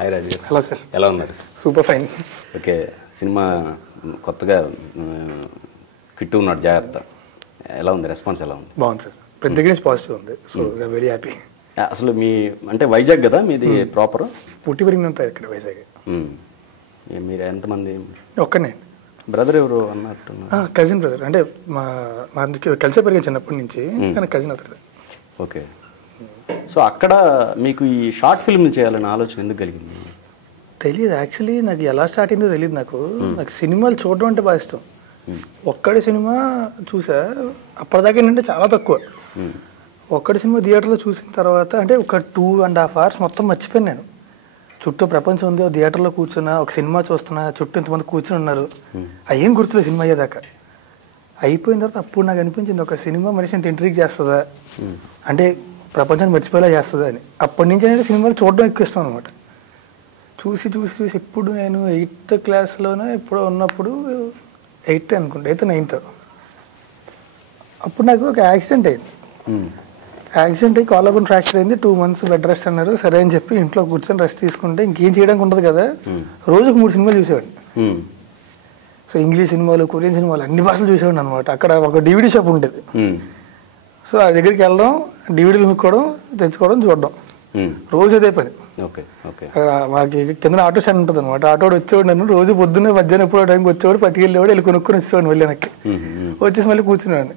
Hi రాజు గారు. Hello sir. ఎలా ఉన్నారు? Super fine. ఓకే, సినిమా కొత్తగా కిట్టు ఉన్నాడు జాగ్రత్త, ఎలా ఉంది రెస్పాన్స్? ఎలా ఉంది? బాగుంది సార్, పెద్ద దగ్గర పాజిటివ్ ఉంది. So very happy. అసలు మీ అంటే వైజాగ్ కదా మీది ప్రాపర్? పుట్టి పెరిగినంత ఇక్కడ వైజాగ్. మీరు ఎంతమంది? ఒక్కనే. బ్రదర్ ఎవరు అన్నట్టు? కజిన్ బ్రదర్, అంటే మా కలిసే పెరిగాను చిన్నప్పటి నుంచి, కానీ కజిన్ అవుతుంది. ఓకే, సో అక్కడ మీకు ఈ షార్ట్ ఫిల్మ్ చేయాలని ఆలోచన ఎందుకు కలిగింది? తెలియదు యాక్చువల్లీ, నాకు ఎలా స్టార్ట్ అయిందో తెలియదు. నాకు సినిమాలు చూడడం అంటే బాగా ఇష్టం. ఒక్కడి సినిమా చూసా, అప్పటిదాకా ఏంటంటే చాలా తక్కువ. ఒక్కడి సినిమా థియేటర్లో చూసిన తర్వాత అంటే ఒక 2.5 hours మొత్తం మర్చిపోయాను నేను. చుట్టూ ప్రపంచం ఉంది, థియేటర్లో కూర్చున్నా, ఒక సినిమా చూస్తున్నా, చుట్టూ ఇంతమంది కూర్చుని ఉన్నారు, అయ్యేం గుర్తులేదు సినిమా అయ్యేదాకా. అయిపోయిన తర్వాత అప్పుడు నాకు అనిపించింది, ఒక సినిమా మనిషి ఇంత ఇంట్రీక్ చేస్తుందా, అంటే ప్రపంచాన్ని మర్చిపోయేలా చేస్తుందా అని. అప్పటి నుంచి అనేది సినిమాలు చూడడం ఎక్కువ ఇష్టం అనమాట. చూసి చూసి చూసి ఇప్పుడు నేను 8th క్లాస్లోనే ఎప్పుడో ఉన్నప్పుడు, 8th అనుకుంటా, 8th 9th, అప్పుడు నాకు ఒక యాక్సిడెంట్ అయింది. యాక్సిడెంట్ అయ్యి కాలర్ ఫ్రాక్చర్ అయింది. 2 months బెడ్ రెస్ట్ అన్నారు. సరే అని చెప్పి ఇంట్లో కూర్చొని రెస్ట్ తీసుకుంటే ఇంకేం చేయడానికి ఉంటుంది కదా, రోజుకు 3 సినిమాలు చూసేవాడిని. సో ఇంగ్లీష్ సినిమాలు, కొరియన్ సినిమాలు అన్ని భాషలు చూసేవాడిని అనమాట. అక్కడ ఒక DVD షాప్ ఉండేది. సో ఆ దగ్గరికి వెళ్ళడం, DVDలు కొనుక్కోవడం, తెచ్చుకోవడం, చూడడం, రోజు అదే పని. మాకు కింద ఆటో స్టాండ్ ఉంటుంది అనమాట. ఆటోడు వచ్చేవాడు, నన్ను రోజు పొద్దున్నే మధ్యాహ్నం ఎప్పుడో టైంకి వచ్చేవాడు, పట్టుకెళ్ళేవాడు, వెళ్ళి కొనుక్కొని వచ్చేవాడు, మళ్ళీ వెనక్కి వచ్చేసి మళ్ళీ కూర్చునేవాడిని.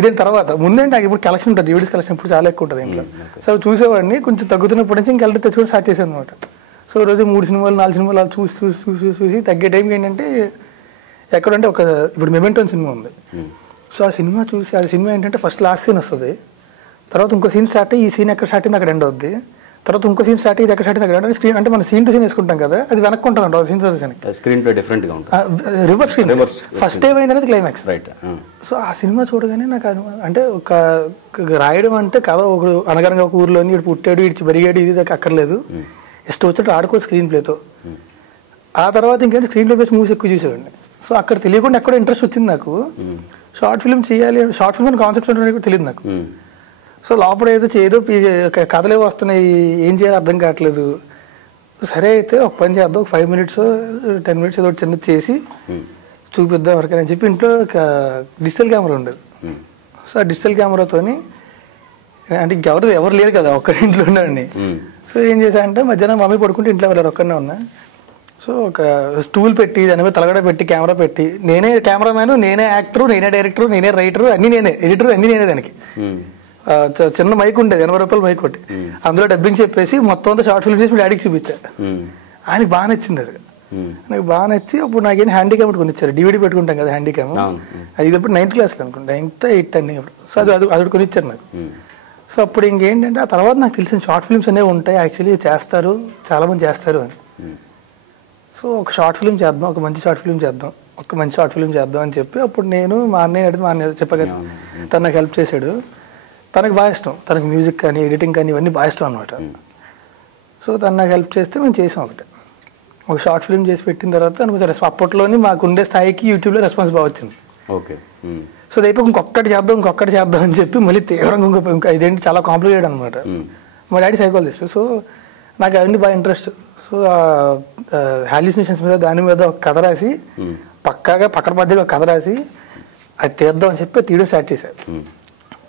ఇదే తర్వాత ముందే నాకు ఇప్పుడు కలెక్షన్ ఉంటుంది, DVDస్ కలెక్షన్ ఇప్పుడు చాలా ఎక్కువ ఉంటుంది ఇంట్లో. సో చూసేవాడిని, కొంచెం తగ్గుతున్నప్పటి నుంచి ఇంకెళ్ళి తెచ్చుకొని స్టార్ట్ చేశాను అనమాట. సో రోజు 3 సినిమాలు 4 సినిమాలు అలా చూసి చూసి చూసి చూసి తగ్గే టైంకి ఏంటంటే, ఎక్కడంటే ఒక ఇప్పుడు మెమెంటో సినిమా ఉంది. సో ఆ సినిమా చూసి, ఆ సినిమా ఏంటంటే ఫస్ట్ లాస్ట్ సీన్ వస్తుంది, తర్వాత ఇంకో సీన్ స్టార్ట్ అయ్యి, ఈ సీన్ ఎక్కడ స్టార్ట్ అయింది అక్కడ ఎండ్ అవుద్ది, తర్వాత ఇంకో సీన్ స్టార్ట్ అయ్యి ఎక్కడ స్టార్ట్ అయింది అక్కడ స్క్రీన్, అంటే మనం సీన్ టు సీన్ వేసుకుంటాం కదా, అది వెనక్కి ఉంటుంది సీన్ స్క్రీన్ ప్లే డిఫరెంట్గా ఉంటుంది, రివర్స్ స్క్రీన్, ఫస్ట్ ఏమైంది అనేది క్లైమాక్స్. రైట్. సో ఆ సినిమా చూడగానే నాకు అంటే ఒక రాయడం అంటే కథ, ఒక అనగనగా ఒక ఊర్లోని ఇటు పుట్టాడు, ఇటు పెరిగాడు, ఇది అక్కర్లేదు, ఇష్టం వచ్చినట్టు ఆడుకో స్క్రీన్ ప్లేతో. ఆ తర్వాత ఇంకేంటి స్క్రీన్ ప్లే బేస్ మూవీస్ ఎక్కువ చూసేవాడిని. సో అక్కడ తెలియకుండా ఎక్కడో ఇంట్రెస్ట్ వచ్చింది నాకు, షార్ట్ ఫిల్మ్ చేయాలి, షార్ట్ ఫిల్మ్ అని కాన్సెప్ట్ ఉంటుంది తెలియదు నాకు. సో లోపల ఏదో కథలే వస్తున్నాయి, ఏం చేయాలో అర్థం కావట్లేదు. సరే అయితే ఒక పని చేద్దాం, ఒక 5 minutes 10 minutes ఏదో చిన్నది చేసి చూపిద్దాం ఎవరికైనా చెప్పి ఇంట్లో ఒక డిజిటల్ కెమెరా ఉండేది. సో ఆ డిజిటల్ కెమెరాతోని, అంటే ఎవరు లేరు కదా, ఒక్కరి ఇంట్లో ఉన్నాడని. సో ఏం చేశానంటే, మధ్యాహ్నం మమ్మీ పడుకుంటే ఇంట్లో వెళ్ళారు, ఒక్కనే ఉన్నా. సో ఒక స్టూల్ పెట్టి, దాని మీద తలగడ పెట్టి, కెమెరా పెట్టి, నేనే కెమెరామ్యాన్, నేనే యాక్టర్, నేనే డైరెక్టర్, నేనే రైటర్, అన్నీ నేనే, ఎడిటర్ అన్నీ నేనే. దానికి చిన్న మైక్ ఉండేది, 80 రూపాయల మైక్ ఒకటి, అందులో డబ్బింగ్ చెప్పేసి మొత్తం అంతా షార్ట్ ఫిల్మ్ చేసి మీ డాడీకి చూపించా. ఆయనకి బాగా నచ్చింది అది, నాకు బాగా నచ్చి అప్పుడు నాకేం హ్యాండీ క్యామ్ కొనిచ్చారు, DVD పెట్టుకుంటాం కదా హ్యాండీ క్యామ్, అది ఇప్పుడు 9th క్లాస్లో అనుకుంటా, 9th 8th అండి అప్పుడు. సో అది కొనిచ్చారు నాకు. సో అప్పుడు ఇంకేంటంటే, ఆ తర్వాత నాకు తెలిసిన షార్ట్ ఫిల్మ్స్ అనేవి ఉంటాయి, యాక్చువల్లీ చేస్తారు, చాలామంది చేస్తారు అని. సో ఒక షార్ట్ ఫిల్మ్ చేద్దాం, ఒక మంచి షార్ట్ ఫిల్మ్ చేద్దాం, ఒక మంచి షార్ట్ ఫిల్మ్ చేద్దాం అని చెప్పి అప్పుడు నేను మా అన్నయ్య చెప్పా కదా, తను నాకు హెల్ప్ చేశాడు. తనకు బాగా ఇష్టం, తనకు మ్యూజిక్ కానీ ఎడిటింగ్ కానీ ఇవన్నీ బాగా ఇష్టం అనమాట. సో తను నాకు హెల్ప్ చేస్తే మేము చేసాం ఒక షార్ట్ ఫిల్మ్ చేసి పెట్టిన తర్వాత అనుకుంటారు, అప్పట్లోని మాకు ఉండే స్థాయికి యూట్యూబ్లో రెస్పాన్స్ బాగా వచ్చింది. ఓకే. సో అయిపోయి ఇంకొకటి చేద్దాం అని చెప్పి మళ్ళీ తీవ్రంగా ఇంకా ఇదేంటి చాలా కాంప్లికేటెడ్ అనమాట. మా డాడీ సైకాలజిస్ట్, సో నాకు అవన్నీ బాగా ఇంట్రెస్ట్. సో హాల్యూసినేషన్స్ మీద, దాని మీద ఒక కథ రాసి, పక్కాగా పక్కన మధ్యలో ఒక కథ రాసి అది తీద్దాం అని చెప్పి తీయడం స్టార్ట్ చేశారు.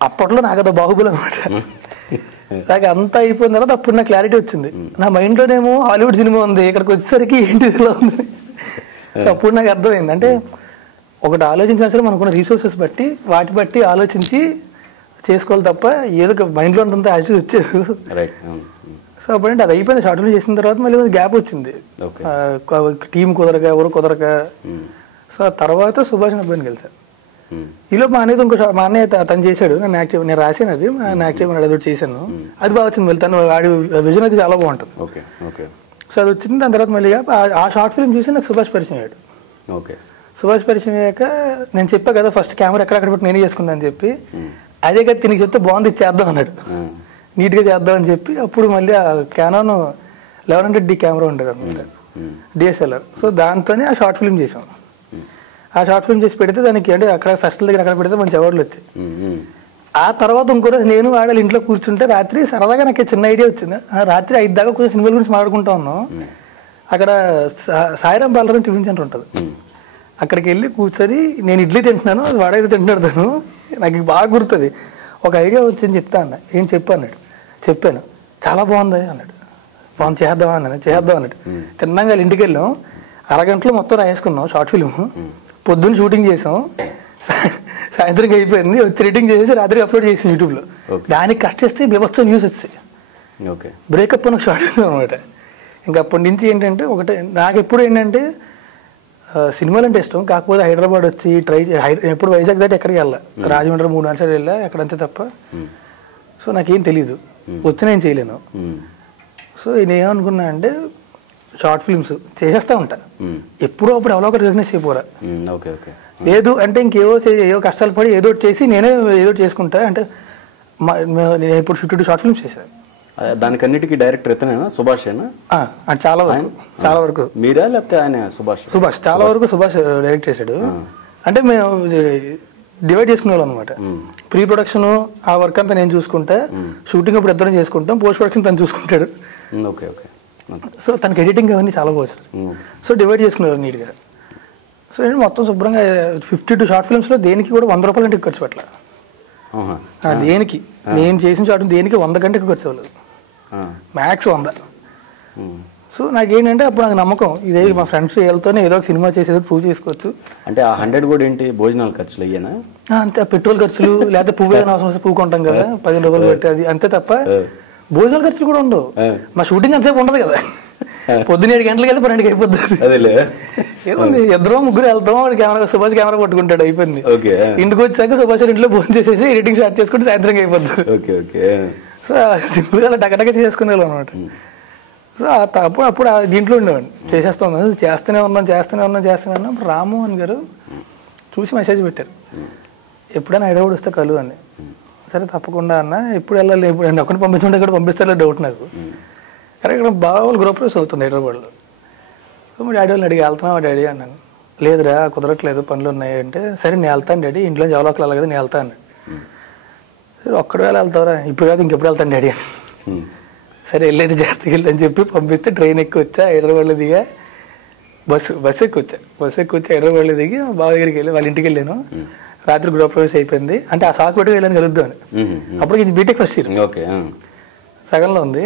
అప్పట్లో నాకు అదో బాహుబలి అనమాట. నాకు అంతా అయిపోయిన తర్వాత అప్పుడు నాకు క్లారిటీ వచ్చింది. నా మైండ్లోనేమో హాలీవుడ్ సినిమా ఉంది, ఇక్కడికి వచ్చేసరికి ఏంటి ఇలా ఉంది. సో అప్పుడు నాకు అర్థమైంది, అంటే ఒకటి ఆలోచించినా సరే మనకున్న రీసోర్సెస్ బట్టి, వాటి బట్టి ఆలోచించి చేసుకోవాలి తప్ప ఏదో మైండ్లో అంత యాక్చువల్ వచ్చేది. సో అప్పుడంటే అది అయిపోయింది. షార్ట్ ఫిల్మ్ చేసిన తర్వాత మళ్ళీ గ్యాప్ వచ్చింది, టీం కుదరక, ఎవరు కుదరక. సో తర్వాత సుభాష్ అబ్బాయిని కలిసాను. ఈలో మా అన్నయ్య తను చేశాడు, నేను రాసాను, అది నా యాక్టివ్ అది చేశాను, అది బాగా వచ్చింది. మళ్ళీ తను వాడి విజన్ అయితే చాలా బాగుంటుంది. సో అది వచ్చింది. దాని తర్వాత మళ్ళీ ఆ షార్ట్ ఫిల్మ్ చూసి నాకు సుభాష్ పరిచయం అయ్యాడు. సుభాష్ పరిచయం అయ్యాక నేను చెప్పా కదా, ఫస్ట్ కెమెరా ఎక్కడెక్కడ పెట్టి నేనే చేసుకుందా అని చెప్పి, అదే కదా తినికి చెప్తే బాగుంది చేద్దాం అన్నాడు, నీట్గా చేద్దాం అని చెప్పి. అప్పుడు మళ్ళీ ఆ క్యానాన్ 1100D కెమెరా ఉండేది అనమాట, DSLR. సో దాంతోనే ఆ షార్ట్ ఫిల్మ్ చేసాం. ఆ షార్ట్ ఫిల్మ్ చేసి పెడితే దానికి అంటే అక్కడ ఫెస్టివల్ దగ్గర అక్కడ పెడితే మంచి అవార్డులు వచ్చాయి. ఆ తర్వాత ఇంకో రోజు నేను వాడాలి ఇంట్లో కూర్చుంటే రాత్రి సరదాగా నాకు చిన్న ఐడియా వచ్చింది. రాత్రి 5 దాకా కొంచెం సినిమాల గురించి మాట్లాడుకుంటా ఉన్నాం. అక్కడ సాయిరాం బాలరావు టిఫిన్ సెంటర్ ఉంటుంది. అక్కడికి వెళ్ళి కూర్చొని నేను ఇడ్లీ తింటున్నాను, అది వాడైతే తింటున్నాడు తను. నాకు బాగా గుర్తుంది. ఒక ఐడియా వచ్చింది చెప్తా అన్న. ఏం చెప్పు అన్నాడు. చెప్పాను. చాలా బాగుంది అన్నాడు. బాగుంది, చేద్దామా అన్నాను. చేద్దాం అన్నాడు. తిన్నాక ఇంటికి వెళ్ళాం. అరగంటలో మొత్తం రాసుకున్నాం షార్ట్ ఫిల్మ్. పొద్దున్న షూటింగ్ చేసాం, సాయంత్రం అయిపోయింది. వచ్చి ఎడిటింగ్ చేసి రాత్రి అప్లోడ్ చేసాం యూట్యూబ్లో. దానికి కట్ చేస్తే బీభత్సం న్యూస్ వచ్చాయి. బ్రేకప్ అని ఒక షార్ట్ ఫిల్మ్ అనమాట. ఇంకా అప్పటి నుంచి ఏంటంటే ఒకటే నాకు ఎప్పుడు ఏంటంటే సినిమాలు అంటే ఇష్టం. కాకపోతే హైదరాబాద్ వచ్చి ఎప్పుడు వైజాగ్ దాటి ఎక్కడికి వెళ్ళా. రాజమండ్రి 3-4 సార్లు వెళ్ళా, ఎక్కడంతే తప్ప. సో నాకేం తెలీదు, వచ్చి నేను చేయలేను. సో నేనేమనుకున్నా అంటే షార్ట్ ఫిల్మ్స్ చేసేస్తూ ఉంటా. ఎప్పుడో అప్పుడు ఎవరో ఒకటి రికగ్నైజ్ చేయపోరా. లేదు అంటే ఇంకేవో ఏవో కష్టాలు పడి ఏదో చేసి నేనే ఏదో చేసుకుంటా. అంటే నేను ఇప్పుడు 52 షార్ట్ ఫిల్మ్స్ చేశాను. దానికన్నిటికీ డైరెక్టర్ ఎత్తనేనా? సుభాష్ చాలా వరకు మీరా లేకపోతే ఆయన? సుభాష్ చాలా వరకు సుభాష్ డైరెక్ట్ చేశాడు. అంటే మేము డివైడ్ చేసుకునే వాళ్ళం అనమాట. ప్రీ ప్రొడక్షన్ ఆ వర్క్ అంతా నేను చూసుకుంటా, షూటింగ్ అప్పుడు ఇద్దరం చేసుకుంటాం, పోస్ట్ ప్రొడక్షన్ తను చూసుకుంటాడు. సో తనకి ఎడిటింగ్ అవన్నీ చాలా బాగుంది. సో డివైడ్ చేసుకునేవారు నీట్గా. సో మొత్తం శుభ్రంగా 52 షార్ట్ ఫిల్మ్స్లో దేనికి కూడా 100 రూపాయలు అంటే ఖర్చు పెట్టాలి. దేనికి నేను చేసిన షార్ట్ దేనికి 100 గంటకి ఖర్చు అవ్వలేదు, మ్యాక్స్ 100. సో నాకేంటంటే అప్పుడు నాకు నమ్మకం, ఇదే మా ఫ్రెండ్స్ వీళ్ళతోనే ఏదో ఒక సినిమా చేసేది ప్రూవ్ చేసుకోవచ్చు. అంటే ఆ 100 కూడా ఏంటి, భోజనాల ఖర్చులు అయ్యానా? అంతే, పెట్రోల్ ఖర్చులు, లేకపోతే పువ్వు ఏదైనా అవసరం వస్తే పువ్వు కొంటాం కదా 15 రూపాయలు పెట్టి, అది అంతే తప్ప భోజనాల ఖర్చులు కూడా ఉండవు. మా షూటింగ్ అంతసేపు ఉండదు కదా, పొద్దున్న 7 గంటలకు వెళ్తే 12కి అయిపోద్ది. ఏముంది, 2-3 వెళ్తాం, కెమెరా సుభాష్ కెమెరా పట్టుకుంటాడు, అయిపోయింది. ఇంటికి వచ్చాక సుభాష్ ఇంట్లో భోజనం చేసేసి ఎడిటింగ్ స్టార్ట్ చేసుకుంటే సాయంత్రం అయిపోద్ది. సో సింపుల్గా అలా టకటక చేసుకునే వాళ్ళం అనమాట. సో అప్పుడు దీంట్లో ఉండేవాడిని, చేస్తూనే ఉన్నాం. రామ్మోహన్ గారు చూసి మెసేజ్ పెట్టారు, ఎప్పుడైనా హైదరాబాద్ వస్తే కలు అని. సరే తప్పకుండా అన్న, ఎప్పుడు వెళ్ళాలి, ఎప్పుడు ఒక్కడిని పంపించుంటే ఇక్కడ పంపిస్తారో డౌట్ నాకు. కానీ ఇక్కడ బాగా గ్రూప్ రేస్ అవుతుంది హైదరాబాద్లో. సో మా డాడీ వాళ్ళని అడిగి, వెళ్తున్నావా డాడీ అన్నాను. లేదురా కుదరట్లేదు, పనులు ఉన్నాయి అంటే. సరే నేను వెళ్తాను డాడీ, ఇంట్లో ఎవరోకలు వెళ్ళాలి కదా, నేను వెళ్తాను అన్నాడు. సరే ఒక్కడి వేళ వెళ్తావరా, ఇప్పుడు కాదు ఇంకెప్పుడు వెళ్తాను డాడీ అని. సరే వెళ్ళేది జాగ్రత్తగా వెళ్ళి అని చెప్పి పంపిస్తే ట్రైన్ ఎక్కి వచ్చా, హైదరాబాద్లో దిగా బస్సు ఎక్కి వచ్చి హైదరాబాద్లో దిగి బావ దగ్గరికి వెళ్ళి వాళ్ళ ఇంటికి వెళ్ళాను. రాత్రి గృహప్రవేశం అయిపోయింది. అంటే ఆ సాకు పెట్టుకు వెళ్ళాను కలుద్దామని. అప్పుడు ఇది బీటెక్ ఫస్ట్ ఇయర్, సగంలో ఉంది.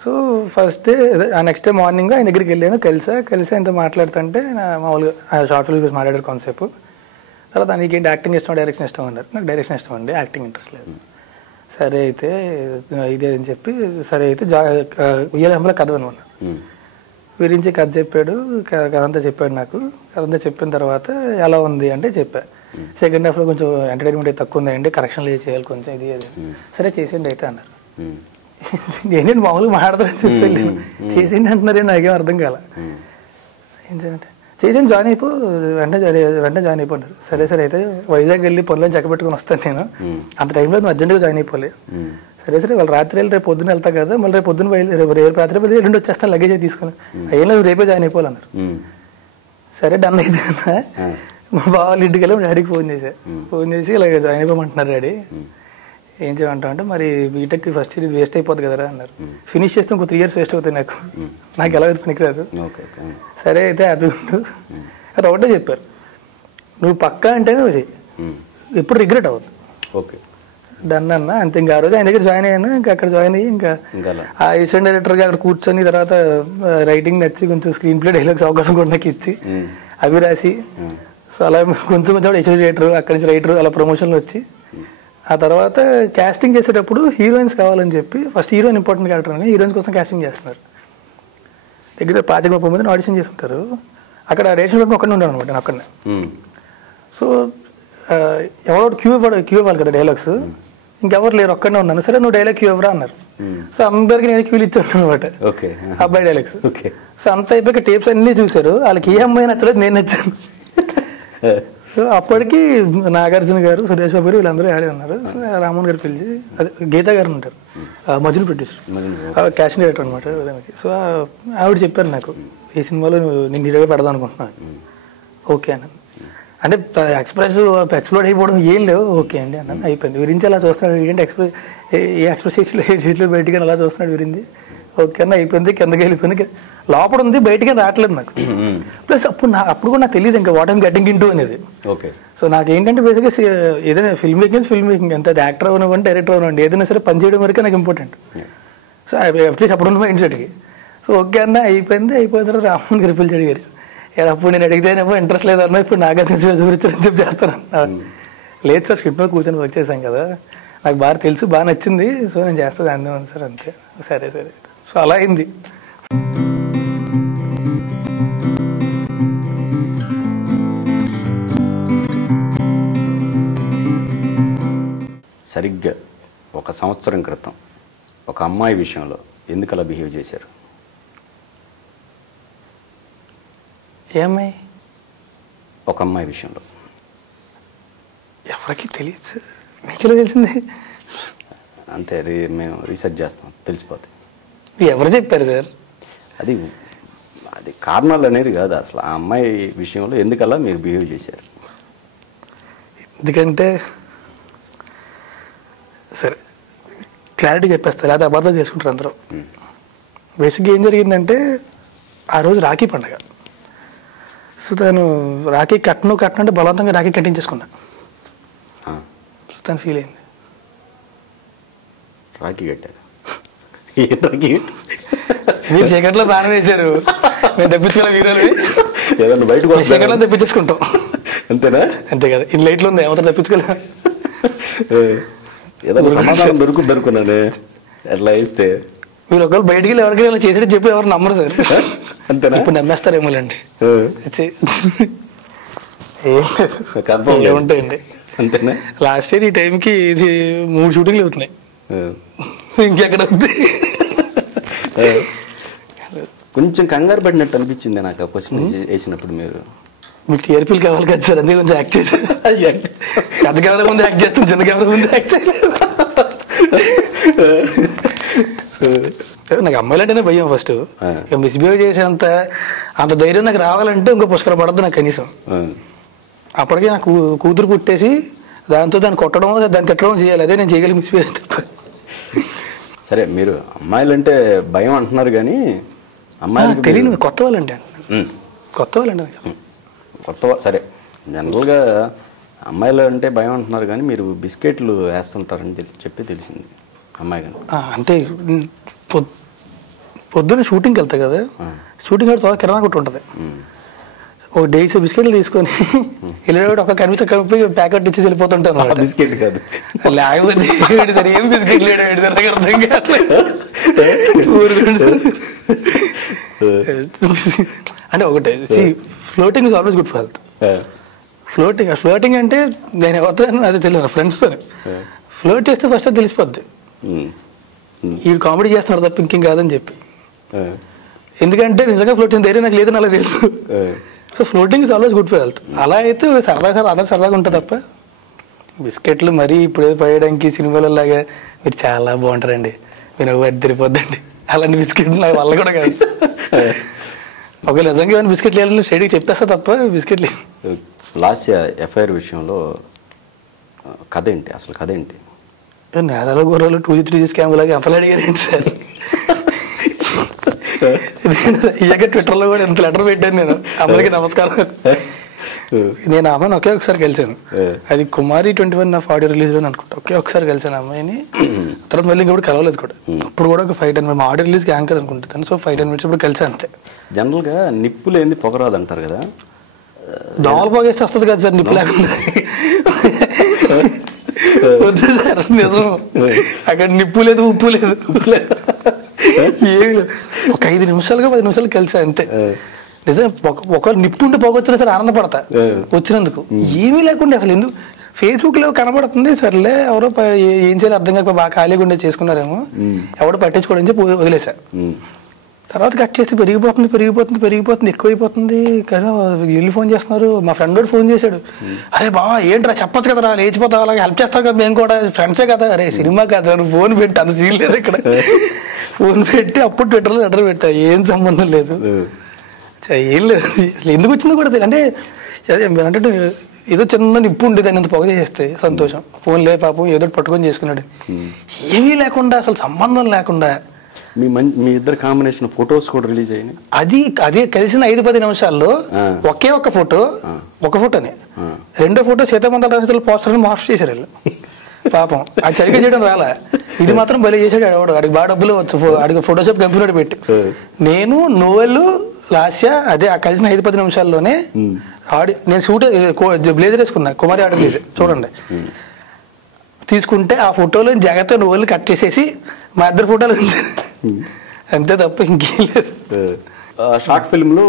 సో ఫస్ట్ డే, ఆ నెక్స్ట్ డే మార్నింగ్ ఆయన దగ్గరికి వెళ్ళాను, కలిసి ఆయనతో మాట్లాడుతుంటే మామూలుగా షార్ట్ ఫిల్మ్ గురించి మాట్లాడారు కాన్సెప్ట్. తర్వాత నీకేంటి యాక్టింగ్ ఇష్టం, డైరెక్షన్ ఇష్టం అన్నారు. నాకు డైరెక్షన్ ఇష్టం అండి, యాక్టింగ్ ఇంట్రెస్ట్ లేదు. సరే అయితే ఇదే అని చెప్పి, సరే అయితే ఉయ్యాలెంబల కథ అనమాట గురించి కథ చెప్పాడు. కథ అంతా చెప్పాడు నాకు. కథ అంతా చెప్పిన తర్వాత ఎలా ఉంది అంటే చెప్పా. సెకండ్ హాఫ్లో కొంచెం ఎంటర్టైన్మెంట్ అయితే తక్కువ ఉందండి, కరెక్షన్లు చేయాలి కొంచెం, ఇది అది. సరే చేసేయండి అయితే అన్నారు. నేనేంటి మామూలుగా మాట్లాడతానని చెప్పి వెళ్ళాను. చేసేయండి అంటున్నారే, నాకేం అర్థం కాల. ఏంటంటే చేసేయండి, జాయిన్ అయిపో, వెంటనే జాయిన్ అయిపోయినారు. సరే అయితే వైజాగ్ వెళ్ళి పనులను చెక్కబెట్టుకుని వస్తాను నేను. అంత టైంలో అర్జెంట్గా జాయిన్ అయిపోలే. సరే వాళ్ళు రాత్రి వెళ్ళి రేపు పొద్దున్న వెళ్తా కదా, మళ్ళీ రేపు పొద్దున్న రేపు రాత్రి వెళ్ళి ఎల్లుండి వచ్చేస్తాను లగేజ్ తీసుకుని. అయ్యేలా రేపే జాయిన్ అయిపోవాలన్నారు. సరే డన్ అయితే మా బావాళ్ళ ఇంటికి వెళ్ళి డాడీకి ఫోన్ చేసి ఇలాగ జాయిన్ అయిపోమంటున్నారు డాడీ, ఏం చేయమంటావు అంటే, మరి బీటెక్ ఫస్ట్ ఇయర్ ఇది వేస్ట్ అయిపోద్ది కదరా అన్నారు. ఫినిష్ చేస్తే ఇంకో 3 years వేస్ట్ అవుతాయి నాకు ఎలా అయితే పనికిరాదు. సరే అయితే హ్యాపీ ఉండు. అది ఒకటే చెప్పారు, నువ్వు పక్కా అంటేనే నువ్వు చెయ్యి, ఎప్పుడు రిగ్రెట్ అవ్వదు. డన్ అన్న అంతే. ఇంకా ఆ రోజు ఆయన దగ్గర జాయిన్ అయ్యాను. ఇంకా అక్కడ జాయిన్ అయ్యి ఇంకా ఆ అసిస్టెంట్ డైరెక్టర్గా అక్కడ కూర్చొని, తర్వాత రైటింగ్ నచ్చి కొంచెం స్క్రీన్ ప్లే డైలాగ్స్ అవకాశం కూడా నాకు ఇచ్చి అవి రాసి, సో అలా కొంచెం అసిస్టెంట్ డైరెక్టర్, అక్కడి నుంచి రైటర్, అలా ప్రమోషన్లు వచ్చి, ఆ తర్వాత క్యాస్టింగ్ చేసేటప్పుడు హీరోయిన్స్ కావాలని చెప్పి, ఫస్ట్ హీరోయిన్ ఇంపార్టెంట్ క్యారెక్టర్ అని హీరోయిన్స్ కోసం క్యాస్టింగ్ చేస్తున్నారు. దగ్గర 25-30 మందిని ఆడిషన్ చేసుకుంటారు. అక్కడ రేషన్ పేపర్ ఒక్కడే ఉంటాను అనమాట, నేను అక్కడనే. సో ఎవరో క్యూ ఇవ్వాలి కదా డైలాగ్స్, ఇంకెవరు లేరు, ఒక్కడనే ఉన్నాను. సరే నువ్వు డైలాగ్ క్యూ ఇవ్వరా అన్నారు. సో అందరికి నేను క్యూలు ఇచ్చాను అనమాట, అబ్బాయి డైలాగ్స్. సో అంత అయిపోయి టేప్స్ అన్నీ చూశారు, వాళ్ళకి ఏ అమ్మాయి నచ్చలేదు, నేను నచ్చాను. సో అప్పటికి నాగార్జున గారు, సురేష్ బాబు గారు వీళ్ళందరూ యాడ్ ఉన్నారు. సో రామోహన్ గారు పిలిచి, అదే గీతా గారు ఉంటారు, మజ్ను ప్రొడ్యూసర్, క్యాషింగ్ డైరెక్టర్ అనమాట. సో ఆవిడ చెప్పారు నాకు, ఈ సినిమాలో నేను హీరోగా పెడదాం అనుకుంటున్నాను. ఓకే అన్న అంటే ఎక్స్ప్లోర్ అయిపోవడం ఏం లేవు, ఓకే అండి అన్న అయిపోయింది. విరించి అలా చూస్తున్నాడు, ఏంటంటే ఎక్స్ప్రెస్ బయటికి అలా చూస్తున్నాడు విరించి, ఓకే అన్న అయిపోయింది, కిందకి వెళ్ళిపోయింది, లోపల ఉంది బయటికి రావట్లేదు నాకు. ప్లస్ అప్పుడు కూడా నాకు తెలియదు ఇంకా what I'm getting in to అనేది. ఓకే. సో నాకు ఏంటంటే బేసిక్గా ఏదైనా ఫిల్మ్ మేకింగ్ ఎంత అది యాక్టర్ అవనివ్వండి డైరెక్టర్ అవనివ్వండి ఏదైనా సరే పని చేయడం వరకే నాకు ఇంపార్టెంట్. సో అట్లీస్ట్ అప్పుడు ఉన్న మైండ్ సెట్కి. సో ఓకే అన్న అయిపోయిన తర్వాత రామ్మోహన్ గారు పిలిచి అడిగారు, అప్పుడు నేను అడిగితేనేమో ఇంట్రెస్ట్ లేదన్నా ఇప్పుడు నాగార్జున గురించి చెప్పి చేస్తాను. లేదు సార్ స్క్రిప్ట్ మీద కూర్చొని వర్క్ చేశాం కదా, నాకు బాగా తెలుసు, బాగా నచ్చింది, సో నేను చేస్తాను అందేమని సార్ అంతే. సరే సరే, సో అలా అయింది. సరిగ్గా 1 సంవత్సరం క్రితం ఒక అమ్మాయి విషయంలో ఎందుకు అలా బిహేవ్ చేశారు? ఏమై ఒక అమ్మాయి విషయంలో ఎవరికి తెలియదు, మీకెలా తెలిసింది? అంతే, మేము రీసెర్చ్ చేస్తాం, తెలిసిపోతాయి. ఎవరు చెప్పారు సార్? అది కారణాలు అనేది కాదు, అసలు ఆ అమ్మాయి విషయంలో ఎందుకలా మీరు బిహేవ్ చేశారు? ఎందుకంటే సరే క్లారిటీ చెప్పేస్తారు, లేదా అబద్ధం చేసుకుంటారు అందరూ. బేసిక్గా ఏం జరిగిందంటే ఆ రోజు రాఖీ పండుగ. సో తను రాఖీ కట్టనంటే బలవంతంగా రాఖీ కట్టించేసుకున్నా. సో తను ఫీల్ అయింది. రాఖీ కట్టారు, మీరు సెకండ్లో బాగా వేశారు, మేము తెప్పించుకోవాలి హీరోలు, ఏదన్నా బయటకు సెకండ్లో తెప్పించేసుకుంటాం అంతేనా? అంతే కదా, ఇన్ని లైట్లు ఉంది ఎవరు తెప్పించుకోలే. ఏదైనా సమాధానం దొరుకున్నానే ఎట్లా వేస్తే. మీరు ఒకవేళ బయటికి వెళ్ళి ఎవరికైనా చేసేది చెప్పి ఎవరు నమ్మరు సార్. అంతేనా? ఇప్పుడు నమ్మేస్తారేమోలేండి. ఏముంటాయండి. అంతేనా? లాస్ట్ ఇయర్ ఈ టైంకి 3 షూటింగ్లు అవుతున్నాయి, ఇంకెక్కడ అవుతాయి. కొంచెం కంగారు పడినట్టు అనిపించింది నాకు ఆ క్వశ్చన్ వేసినప్పుడు. మీరు మీకు టీఆర్పీలు కావాలి కదా సార్, అందుకే కొంచెం యాక్ట్ చేశారు. పెద్ద కెమెరా ముందు యాక్ట్ చేస్తాను, చిన్న కెమెరా ముందు యాక్ట్ చేయలేదు. నాకు అమ్మాయిలు అంటేనే భయం ఫస్ట్. ఇక మిస్బిహేవ్ చేసేంత అంత ధైర్యం నాకు రావాలంటే ఇంకో పుష్కరం పడద్దు నాకు కనీసం. అప్పటికే నాకు కూతురు పుట్టేసి దాంతో దాన్ని కొట్టడం దాన్ని తిట్టడం చేయాలి, అదే నేను చేయగలిగి మిస్బిహేవ్ తప్ప. సరే, మీరు అమ్మాయిలు అంటే భయం అంటున్నారు కానీ అమ్మాయిలు తెలియదు, కొత్త వాళ్ళంటే సరే జనరల్గా అమ్మాయిలు అంటే భయం అంటున్నారు కానీ మీరు బిస్కెట్లు వేస్తుంటారని చెప్పి తెలిసింది అమ్మాయి కానీ. అంటే పొద్దున్న షూటింగ్కి వెళ్తాయి కదా, షూటింగ్ అయితే త్వరగా కిరాణా కొట్టు ఉంటుంది, ఒక డేస్ బిస్కెట్లు తీసుకొని వెళ్ళేవాడు ఒక కనిపించి ప్యాకెట్ ఇచ్చి వెళ్ళిపోతుంటాను. బిస్కెట్ కాదు, లేకపోతే సార్ ఏం బిస్కెట్ లేడు అర్థం కావట్లేదు. అంటే ఒకటే floating is always good for health. Floating అంటే నేను ఎవరితో అదే తెలియదు, ఫ్రెండ్స్తో ఫ్లోట్ చేస్తే ఫస్ట్ తెలిసిపోద్ది ఈ కామెడీ చేస్తున్నాడు తప్ప ఇంకేం కాదని చెప్పి. ఎందుకంటే నిజంగా ఫ్లోట్ చేసిన ధైర్యం నాకు లేదని అలా తెలుసు. So floating is always good for health. అలా అయితే సరదాగా అందరూ సరదాగా ఉంటుంది తప్ప బిస్కెట్లు మరీ ఇప్పుడు ఏదో పడేయడానికి సినిమాలలాగా మీరు చాలా బాగుంటారండి, మీరు తిరిగిపోద్దండి అలాంటి బిస్కెట్లు నాకు వల్ల కూడా కాదు. ఒక నిజంగా ఏమైనా బిస్కెట్లు వేయాలని స్టడీకి చెప్పేస్తా తప్ప బిస్కెట్లు. లాస్ట్ ఎఫ్ఐఆర్ విషయంలో కథ ఏంటి, అసలు కథ ఏంటి? నేరాల గొర్రెలు 2G 3G స్కామ్ లాగా ఎంతలా అడిగారు ఏంటి సార్? ఇయ్యాక ట్విట్టర్లో కూడా ఎంత లెటర్ పెట్టాను నేను, అందరికీ నమస్కారం. నేను అమ్మాయిని ఒకే ఒకసారి కలిసాను, అది కుమారి 21 నా ఆడియో రిలీజ్ లో అనుకుంటా. ఒకే ఒకసారి కలిసాను అమ్మాయిని, తర్వాత మళ్ళీ ఇంకొకటి కలవలేదు కూడా. అప్పుడు కూడా ఒక 5-10 మినిట్స్ ఆడియో రిలీజ్కి యాంకర్ అనుకుంటాను. సో 5-10 మినిట్స్ ఇప్పుడు కలిసి అంతే. జనరల్గా నిప్పు లేని పొగరాదు అంటారు కదా, దోమలు పోగేస్తే వస్తుంది కదా సార్ నిప్పు లేకుండా. వద్దు సార్ నిజం, అక్కడ నిప్పు లేదు ఉప్పు లేదు ఏమి లేదు. ఒక 5 నిమిషాలుగా 10 నిమిషాలు కలిసా అంతే. నిజం ఒకవేళ నిప్పు ఉంటే పోగొచ్చినా సరే ఆనందపడతా వచ్చినందుకు. ఏమీ లేకుండా అసలు ఎందుకు ఫేస్బుక్ లో కనబడుతుంది, సర్లే ఎవరో ఏం చేయాలి అర్థం కాక బాగా ఖాళీగా ఉండే చేసుకున్నారేమో, ఎవడో పట్టించుకోవడం చెప్పి వదిలేసా. తర్వాత కట్ చేస్తే పెరిగిపోతుంది ఎక్కువైపోతుంది కదా. వీళ్ళు ఫోన్ చేస్తున్నారు, మా ఫ్రెండ్ కూడా ఫోన్ చేశాడు, అరే బావా ఏంట్రా చెప్పొచ్చు కదరా, లేచిపోతావు అలాగే హెల్ప్ చేస్తావు కదా, మేము కూడా ఫ్రెండ్సే కదా, అరే సినిమా కదా నువ్వు ఫోన్ పెట్టి అంత సీన్ లేదు ఇక్కడ. ఫోన్ పెట్టి అప్పుడు ట్విట్టర్లో లెటర్ పెట్టా, ఏం సంబంధం లేదు ఏం లేదు. అసలు ఎందుకు వచ్చిందో కూడా తెలియదు. అంటే అంటే ఏదో చిన్న నిప్పు ఉండేది అని పొగ చేస్తే సంతోషం, ఫోన్లే పాపం ఏదో పట్టుకొని చేసుకున్నాడు. ఏమీ లేకుండా అసలు సంబంధం లేకుండా మీ ఇద్దరు కాంబినేషన్ ఫొటోస్ కూడా రిలీజ్ అయ్యాయి. అదే కలిసిన 5-10 నిమిషాల్లో ఒకే ఒక్క ఫోటో, ఒక ఫోటోనే. రెండో ఫోటో సీతామంతల రాజుల పోస్టర్ మార్పు చేశారు వీళ్ళు పాపం. అది సరిగ్గా చేయడం రాలే, ఇది మాత్రం భలే చేశాడు. ఆడికి బాగా డబ్బులు వచ్చు, ఆడికి ఫోటోషాప్ కంపెనీ పెట్టి నేను నోవెల్ లాస్య అదే కలిసిన 5-10 నిమిషాల్లోనే నేను షూట్ బ్లేజర్ వేసుకున్నా, కుమారి ఆర్డర్ బ్లేజర్ చూడండి తీసుకుంటే ఆ ఫోటోలో జాగ్రత్తగా నోవెల్ కట్ చేసేసి మా ఇద్దరు ఫోటోలు అంతే తప్ప ఇంకేం లేదు. షార్ట్ ఫిల్మ్లో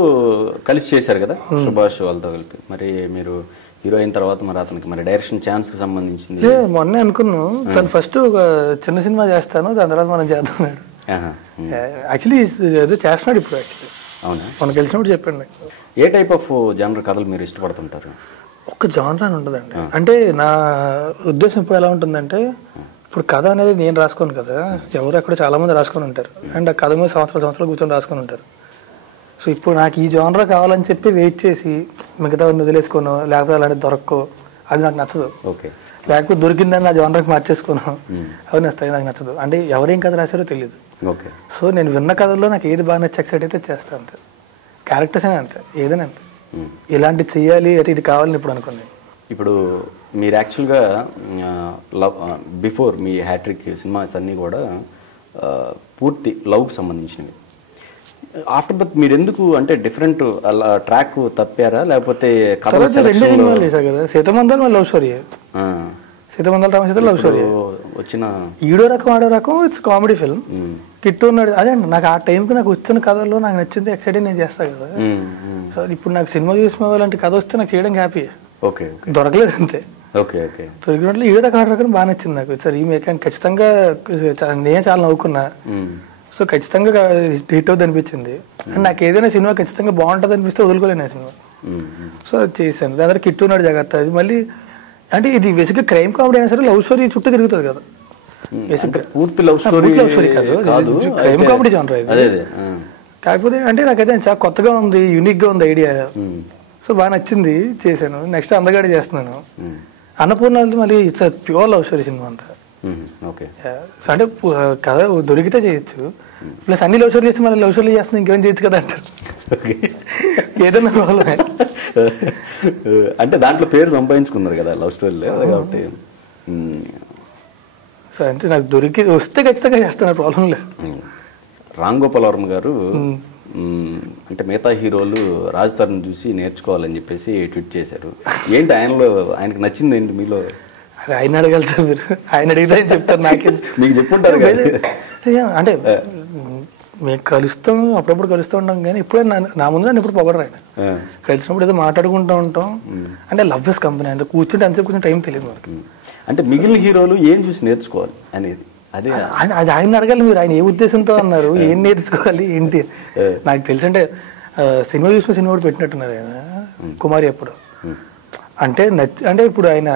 కలిసి చేశారు కదా సుభాష్ వాళ్ళతో కలిపి. మరి మీరు హీరో అయిన తర్వాత మరి అతనికి మరి డైరెక్షన్ ఛాన్స్ కి సంబంధించింది మొన్నే అనుకున్నాను. తను ఫస్ట్ ఒక చిన్న సినిమా చేస్తాను, దాని తర్వాత మనం చేద్దాం. యాక్చువల్లీ ఏదో చేస్తున్నాడు ఇప్పుడు. యాక్చువల్లీ అవునా, మనం కలిసినప్పుడు చెప్పండి. ఏ టైప్ ఆఫ్ జానర్ కథలు మీరు ఇష్టపడుతుంటారు? ఒక్క జానర్ అని ఉండదండి. అంటే నా ఉద్దేశం ఇప్పుడు ఎలా ఉంటుందంటే, ఇప్పుడు కథ అనేది నేను రాసుకోను కదా, ఎవరు అక్కడ చాలా మంది రాసుకొని ఉంటారు. అండ్ ఆ కథ మీద సంవత్సరాలు కూర్చొని రాసుకొని ఉంటారు. సో ఇప్పుడు నాకు ఈ జానర్ కావాలని చెప్పి వెయిట్ చేసి మిగతా వదిలేసుకోను, లేకపోతే అలాంటి దొరక్కో, అది నాకు నచ్చదు. ఓకే, లేకపోతే దొరికిందని నా జానర్కి మార్చేసుకోను, అవి నచ్చుతాయి, నాకు నచ్చదు. అంటే ఎవరేం కథ రాశారో తెలియదు. ఓకే, సో నేను విన్న కథల్లో నాకు ఏది బాగా నచ్చి ఎక్సైట్ అయితే చేస్తాను అంతే. క్యారెక్టర్స్ అయినా అంతే, ఏదైనా అంతే. ఇలాంటి చెయ్యాలి అయితే ఇది కావాలని ఇప్పుడు అనుకోండి. ఇప్పుడు మీరు యాక్చువల్గా బిఫోర్ మీ హ్యాట్రిక్ సినిమాస్ అన్నీ కూడా పూర్తి లవ్కి సంబంధించినవి. ఆఫ్టర్ బట్ మీరు ఎందుకు అంటే డిఫరెంట్ అలా ట్రాక్ తప్పారా, లేకపోతే రెండే సినిమాలు చేశారు కదా, సీతమందల్ లవ్ స్టోరీ, సీతమందల రామసీత లవ్ స్టోరీ వచ్చిన ఈడో రకం ఆడో రకం, ఇట్స్ కామెడీ ఫిల్మ్. కిట్టు ఉన్నాడు, అదే అండి నాకు ఆ టైంకి నాకు వచ్చిన కథల్లో నాకు నచ్చింది ఎక్సైటెడ్ నేను చేస్తాను కదా. సో ఇప్పుడు నాకు సినిమా చూసిన వాళ్ళంటి కథ వస్తే నాకు చేయడానికి హ్యాపీ. ఓకే, దొరకలేదు అంతే. ఓకే ఓకే, దొరికినట్లు ఈడో రకం ఆడో రకం బాగా నచ్చింది నాకు. సార్ ఈ మేక ఖచ్చితంగా నేను చాలా నవ్వుకున్నా. సో ఖచ్చితంగా హిట్ అవుతుంది అనిపించింది. అండ్ నాకు ఏదైనా సినిమా ఖచ్చితంగా బాగుంటుంది అనిపిస్తే వదులుకోలేను ఆ సినిమా. సో అది చేశాను. దాని తర్వాత కిట్టు ఉన్నాడు జాగ్రత్త, అది మళ్ళీ అంటే ఇది బేసిక్గా క్రైమ్ కామెడీ అయినా సరే లవ్ స్టోరీ చుట్టూ తిరుగుతుంది కదా. పూర్తి లవ్ స్టోరీ కాదు, క్రైమ్ కామెడీ జానర్ ఇది. కాకపోతే అంటే నాకైతే చాలా కొత్తగా ఉంది, యూనిక్గా ఉంది ఐడియా. సో బాగా నచ్చింది, చేశాను. నెక్స్ట్ అందగాడి చేస్తున్నాను. అన్నపూర్ణ మళ్ళీ it's pure love story cinema అంతా. అంటే కథ దొరికితే చేయొచ్చు, ప్లస్ అన్ని లవ్ స్టోరీ చేస్తే మళ్ళీ లవ్ స్టోరీ చేస్తున్నా ఇంకేం చేయొచ్చు కదా అంటారు. ఏదైనా ప్రాబ్లమే. అంటే దాంట్లో పేరు సంపాదించుకున్నారు కదా లవ్ స్టోరీలో కాబట్టి. సో అంటే నాకు దొరికి వస్తే ఖచ్చితంగా చేస్తాను, ప్రాబ్లం లేదు. రామ్ గోపాల్ వర్మ గారు అంటే మిగతా హీరోలు రాజ్ తరుణ్ చూసి నేర్చుకోవాలని చెప్పేసి ట్వీట్ చేశారు. ఏంటి ఆయనకు నచ్చింది ఏంటి మీలో? అది ఆయన అడగాలి సార్, మీరు ఆయన అడిగితే చెప్తారు, నాకే మీకు చెప్పుంటారు. అంటే మేము కలుస్తాం, అప్పుడప్పుడు కలుస్తూ ఉంటాం, కానీ ఇప్పుడే నా ముందు నన్ను ఇప్పుడు పొగడరు ఆయన. కలిసినప్పుడు ఏదో మాట్లాడుకుంటూ ఉంటాం. అంటే లవ్ ఇస్ కంపెనీ, అంటే కూర్చుంటే అంతసేపు కూర్చుని టైం తెలియదు మనకి. అంటే మిగిలిన హీరోలు ఏం చూసి నేర్చుకోవాలి అనేది అదే అది ఆయన అడగాలి మీరు. ఆయన ఏ ఉద్దేశంతో అన్నారు, ఏం నేర్చుకోవాలి ఏంటి నాకు తెలిసి. అంటే సినిమా చూసిన సినిమా కూడా పెట్టినట్టున్నారు ఆయన కుమారి అప్పుడు. అంటే అంటే ఇప్పుడు ఆయన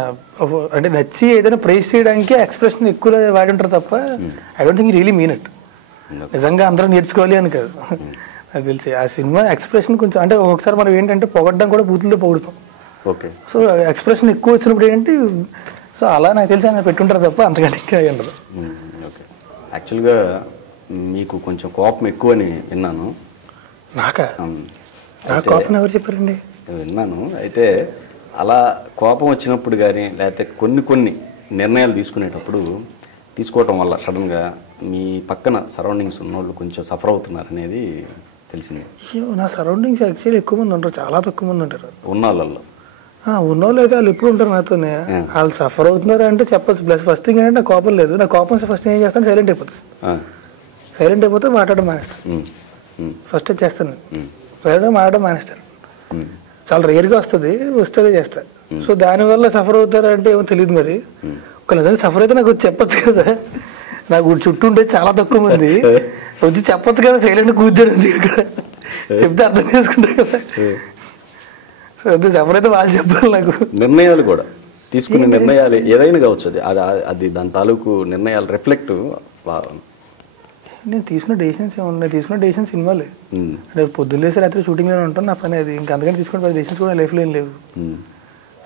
అంటే నచ్చి ఏదైనా ప్రైజ్ చేయడానికి ఎక్స్ప్రెషన్ ఎక్కువ వాడి ఉంటారు తప్ప I don't think really mean it. నిజంగా అందరూ నేర్చుకోవాలి అని కాదు నాకు తెలిసి. ఆ సినిమా ఎక్స్ప్రెషన్ కొంచెం అంటే ఒకసారి మనం ఏంటంటే పొగడ్డం కూడా బూతులతో పొగుడుతాం. ఓకే, సో ఎక్స్ప్రెషన్ ఎక్కువ వచ్చినప్పుడు ఏంటంటే సో అలా నాకు తెలిసి ఆయన పెట్టుంటారు తప్ప అంతకంటే ఇంకా ఉండదు. ఓకే, యాక్చువల్గా మీకు కొంచెం కోపం ఎక్కువ అని విన్నాను. నాకా? నాకు కోపం ఎవరు చెప్పారండి? విన్నాను. అయితే అలా కోపం వచ్చినప్పుడు కానీ లేకపోతే కొన్ని నిర్ణయాలు తీసుకోవటం వల్ల సడన్గా మీ పక్కన సరౌండింగ్స్ ఉన్నోళ్ళు కొంచెం సఫర్ అవుతున్నారు అనేది తెలిసింది. నా సరౌండింగ్స్ యాక్చువల్లీ ఎక్కువ మంది ఉంటారు, చాలా తక్కువ మంది ఉంటారు. ఉన్నోళ్ళు అయితే వాళ్ళు ఎప్పుడు ఉంటారు నాతోనే. వాళ్ళు సఫర్ అవుతున్నారు అంటే చెప్పచ్చు. ప్లస్ ఫస్ట్ థింగ్ ఏంటంటే నాకు కోపం లేదు. నా కోపం ఫస్ట్ ఏం చేస్తాను, సైలెంట్ అయిపోతే మాట్లాడడం మానేస్తాను. ఫస్ట్ చేస్తాను, సైలెంట్గా మాట్లాడడం మానేస్తాను. చాలా రేర్గా వస్తే చేస్తాను. సో దానివల్ల సఫర్ అవుతారా అంటే ఏమో తెలియదు. మరి ఒక నిజంగా సఫర్ అయితే నాకు చెప్పచ్చు కదా. నాకు చుట్టూ ఉంటే చాలా తక్కువ మంది వచ్చి చెప్పచ్చు కదా, సైలెంట్ కూర్చోడం ఇక్కడ చెప్తే అర్థం చేసుకుంటారు కదా. సో అది సఫర్ అయితే వాళ్ళు చెప్పాలి. నాకు నిర్ణయాలు కూడా తీసుకునే నిర్ణయాలు ఏదైనా కావచ్చు, అది దాని తాలూకు నిర్ణయాలు రిఫ్లెక్ట్. నేను తీసుకున్న డెసిషన్స్ సినిమాలే. అంటే పొద్దున్న లేసి రాత్రి షూటింగ్లో ఉంటాను, నా పని అది. ఇంకా అందుకని తీసుకున్న డెసిషన్స్ కూడా లైఫ్లో ఏం లేవు.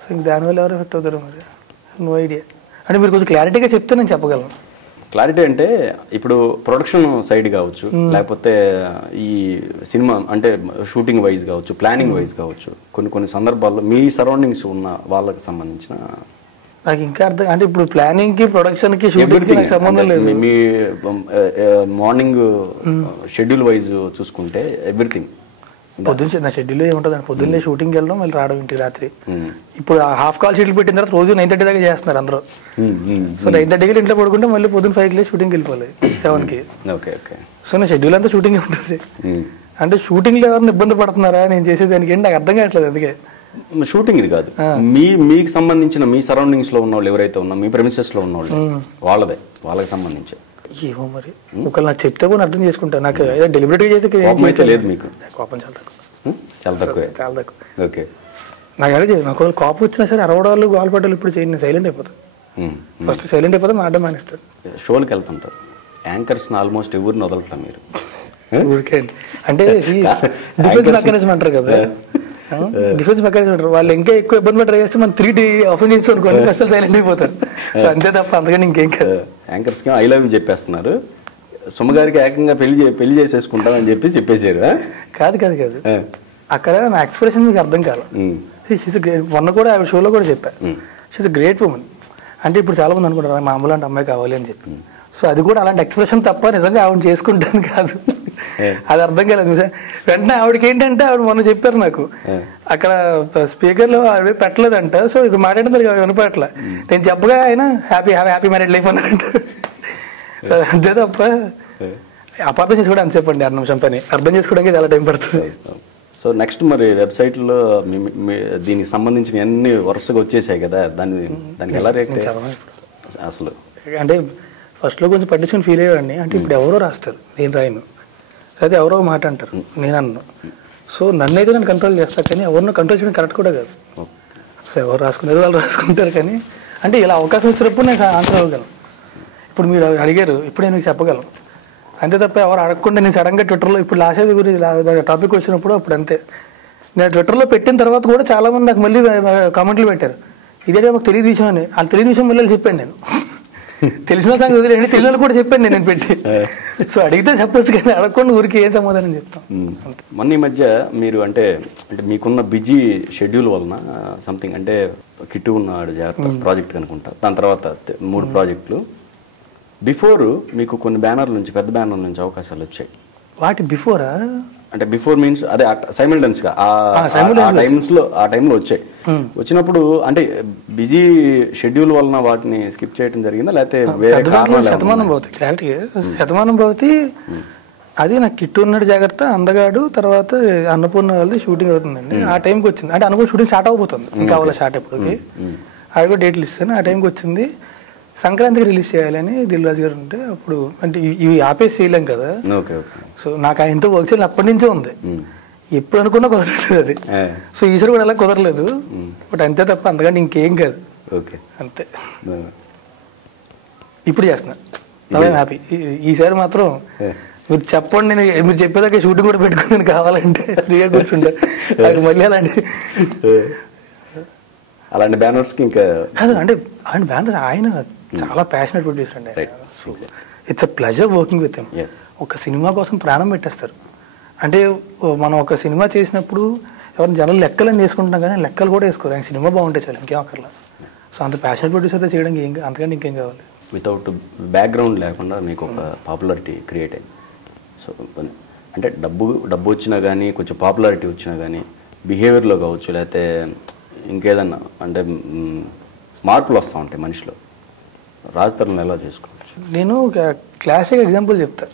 సో సో ఇంక దానివల్ల ఎవరు ఎఫెక్ట్ అవుతారు మరి, నో ఐడియా. అంటే మీరు కొంచెం క్లారిటీగా చెప్తే నేను చెప్పగలను. క్లారిటీ అంటే ఇప్పుడు ప్రొడక్షన్ సైడ్ కావచ్చు, లేకపోతే ఈ సినిమా అంటే షూటింగ్ వైజ్ కావచ్చు, ప్లానింగ్ వైజ్ కావచ్చు, కొన్ని సందర్భాల్లో మీ సరౌండింగ్స్ ఉన్న వాళ్ళకి సంబంధించిన నాకు ఇంకా అర్థం అంటే ఇప్పుడు ప్లానింగ్ కి ప్రొడక్షన్ కి షూటింగ్ కి నాకు సంబంధం లేదు. మీ మార్నింగ్ షెడ్యూల్ వైజ్ చూసుకుంటే ఎవ్రీథింగ్ పొద్దున్న నా షెడ్యూల్ ఏముంటుంది, పొద్దున్నే షూటింగ్కి వెళ్ళడం మళ్ళీ రావడం ఇంటికి రాత్రి. ఇప్పుడు హాఫ్ కాల్ షెడ్యూల్ పెట్టిన తర్వాత రోజు 9:30 దాకా చేస్తున్నారు అందరూ. సో 9:30కి ఇంట్లో పడుకుంటే మళ్ళీ పొద్దున్న 5కి షూటింగ్కి వెళ్ళిపోవాలి 7కి. Okay okay. సో నా షెడ్యూల్ అంతా షూటింగ్ ఉంటుంది. అంటే షూటింగ్లో ఎవరిని ఇబ్బంది పడుతున్నారా నేను చేసేదానికి ఏంటి నాకు అర్థం కావట్లేదు. అందుకే షూటింగ్ ఇది కాదు, మీకు సంబంధించిన మీ సరౌండింగ్స్ లో ఉన్న వాళ్ళు ఎవరైతే ఉన్నా మీ ప్రెమిసెస్ లో ఉన్న వాళ్ళు వాళ్ళకి సంబంధించి ఏమో మరి ఒకళ్ళు నాకు చెప్తే కూడా అర్థం చేసుకుంటా. నాకు ఏదో డెలిబరేట్గా చేస్తే లేదు మీకు కోపం చాలా తక్కువ, చాలా తక్కువ. చాలా తక్కువ. ఓకే. నాకు అదే నాకు ఒకళ్ళు కోపం వచ్చినా సరే అరవడాలు గోల్ పడ్డాలు ఇప్పుడు చేయండి, నేను సైలెంట్ అయిపోతాను. ఫస్ట్ సైలెంట్ అయిపోతే మాట మానేస్తాను. షోలకి వెళ్తుంటారు యాంకర్స్ ఆల్మోస్ట్ ఎవరిని వదలటం మీరు ఊరికే అంటే డిఫెన్స్ మెకానిజం అంటారు కదా, డిఫెన్స్ మెకానిజం అంటారు. వాళ్ళు ఇంకా ఎక్కువ ఇబ్బంది ట్రై చేస్తే మనం 3D ఆఫెన్ చేసి అనుకోండి అసలు సైలెంట్ అయిపోతారు. సో అంతే తప్ప అంతగా ఇంకేం కాదు. యాంకర్స్ కి ఐ లవ్ యూ చెప్పేస్తున్నారు, సుమగారికి ఏకంగా పెళ్లి చేసేసుకుంటామని చెప్పేసారు. కాదు కాదు కాదు, అక్కడ నా ఎక్స్ప్రెషన్ మీకు అర్థం కాదు. మొన్న కూడా ఆవిడ షోలో కూడా చెప్పాను, షీస్ గ్రేట్ ఉమెన్. అంటే ఇప్పుడు చాలా మంది అనుకుంటారు మా అమ్మ లాంటి అమ్మాయి కావాలి అని చెప్పి. సో అది కూడా అలాంటి ఎక్స్ప్రెషన్ తప్ప నిజంగా ఆవిడ చేసుకుంటాను కాదు, అది అర్థం కాలేదు. వెంటనే ఆవిడకి ఏంటంటే ఆవిడ మొన్న చెప్పారు నాకు అక్కడ స్పీకర్లో ఆవిడ పెట్టలేదంట. సో ఇప్పుడు మాట్లాడిన వినపట్ల నేను చెప్పగా ఆయన హ్యాపీ మ్యారేడ్ లైఫ్ అన్నారంట. సో అంతే తప్ప అపార్థం చేసుకోవడం అంతసేపు అండి 6 నిమిషం పని, అర్థం చేసుకోవడానికి చాలా టైం పడుతుంది. సో నెక్స్ట్ మరి వెబ్సైట్లో దీనికి సంబంధించిన అన్ని వరుసగా వచ్చేసాయి కదా, దానికి ఎలా రేట్ అసలు? అంటే ఫస్ట్లో కొంచెం పట్టించుకుని ఫీల్ అయ్యేవాడిని. అంటే ఇప్పుడు ఎవరో రాస్తారు నేను రాయను, అయితే ఎవరో మాట అంటారు నేను అన్ను. సో నన్ను అయితే నేను కంట్రోల్ చేస్తాను, కానీ ఎవరినో కంట్రోల్ చేయడం కరెక్ట్ కూడా కాదు. సో ఎవరు రాసుకునేది వాళ్ళు రాసుకుంటారు. కానీ అంటే ఇలా అవకాశం వచ్చినప్పుడు నేను ఆన్సర్ అవ్వగలను. ఇప్పుడు మీరు అడిగారు, ఇప్పుడు నేను చెప్పగలను అంతే తప్ప ఎవరు అడగకుండా నేను సడన్గా ట్విట్టర్లో ఇప్పుడు లాసేది గురించి టాపిక్ వచ్చినప్పుడు అప్పుడు అంతే. నేను ట్విట్టర్లో పెట్టిన తర్వాత కూడా చాలామంది నాకు మళ్ళీ కామెంట్లు పెట్టారు, ఇదే మాకు తెలియదు విషయం అని. వాళ్ళు తెలియని విషయం మళ్ళీ చెప్పాను నేను, తెలిసిన సంగతి వదిలేండి, తెలియని కూడా చెప్పాను నేను పెట్టి. సో అడిగితే చెప్పొచ్చు కానీ అడగకుండా ఊరికి ఏం సమాధానం చెప్తాం. మొన్న ఈ మధ్య మీరు అంటే మీకున్న బిజీ షెడ్యూల్ వలన సంథింగ్ అంటే కిట్టు ఉన్నాడు జాగ్రత్త ప్రాజెక్ట్ అనుకుంటా, దాని తర్వాత 3 ప్రాజెక్టులు బిఫోర్ మీకు కొన్ని బ్యానర్ల నుంచి పెద్ద బ్యానర్ల నుంచి అవకాశాలు వచ్చాయి. వాటి బిఫోరా అంటే బిఫోర్ మీన్స్ అదే సైమల్టేనియస్ గా ఆ టైంలో వచ్చాయి. వచ్చినప్పుడు అంటే బిజీ షెడ్యూల్ వలన వాటిని స్కిప్ చేయడం జరిగిందా లేకపోతే వేరే కారణాలు? శతమానం భవతి క్లారిటీ, శతమానం భవతి అది నాకు కిట్టు ఉన్నాడు జాగ్రత్త, అందగాడు, తర్వాత అన్నపూర్ణ వాళ్ళది షూటింగ్ అవుతుందండి. ఆ టైంకి వచ్చింది. అంటే అన్నపూర్ణ షూటింగ్ స్టార్ట్ అయిపోతుంది, ఇంకా వాళ్ళ స్టార్ట్ అయిపోతుంది. అవి కూడా డేట్లు ఇస్తాను. ఆ టైంకి వచ్చింది. సంక్రాంతికి రిలీజ్ చేయాలని దిల్ రాజు గారు ఉంటే అప్పుడు అంటే ఇవి ఆపేసి చేయలేం కదా. సో నాకు ఆయనతో వర్క్ చేయాలి అప్పటి నుంచే ఉంది, ఎప్పుడు అనుకున్నా కుదరలేదు అది. సో ఈసారి కూడా అలా కుదరలేదు. బట్ అంతే తప్ప అంతకంటే ఇంకేం కాదు, అంతే. ఇప్పుడు చేస్తున్నా, హ్యాపీ. ఈసారి మాత్రం మీరు చెప్పండి, నేను మీరు చెప్పేదాకా షూటింగ్ కూడా పెట్టుకుని కావాలంటే ఫ్రీగా కూర్చుంటా. మళ్ళీ అలాంటి బ్యానర్స్కి ఇంకా అంటే అలాంటి బ్యానర్స్ ఆయన చాలా ప్యాషనెట్ ప్రొడ్యూసర్ అండి. It's a pleasure working with him. ఒక సినిమా కోసం ప్రాణం పెట్టేస్తారు. అంటే మనం ఒక సినిమా చేసినప్పుడు ఎవరైనా జనాలు లెక్కలని వేసుకుంటున్నాం కానీ లెక్కలు కూడా వేసుకోరు, ఆయన సినిమా బాగుంటే చాలు, ఇంకేం అక్కర్లా. సో అంత ప్యాషనెట్ ప్రొడ్యూసర్తో చేయడానికి అంతకంటే ఇంకేం కావాలి? వితౌట్ బ్యాక్గ్రౌండ్ లేకుండా మీకు ఒక పాపులారిటీ క్రియేట్ అయింది. సో అంటే డబ్బు వచ్చినా కానీ కొంచెం పాపులారిటీ వచ్చినా కానీ బిహేవియర్లో కావచ్చు, లేకపోతే ఇంకేదన్నా అంటే మార్పులు వస్తూ ఉంటాయి మనిషిలో. రాజతరుణ్ ఎలా చేసుకోవచ్చు? నేను ఒక క్లాసిక్ ఎగ్జాంపుల్ చెప్తా.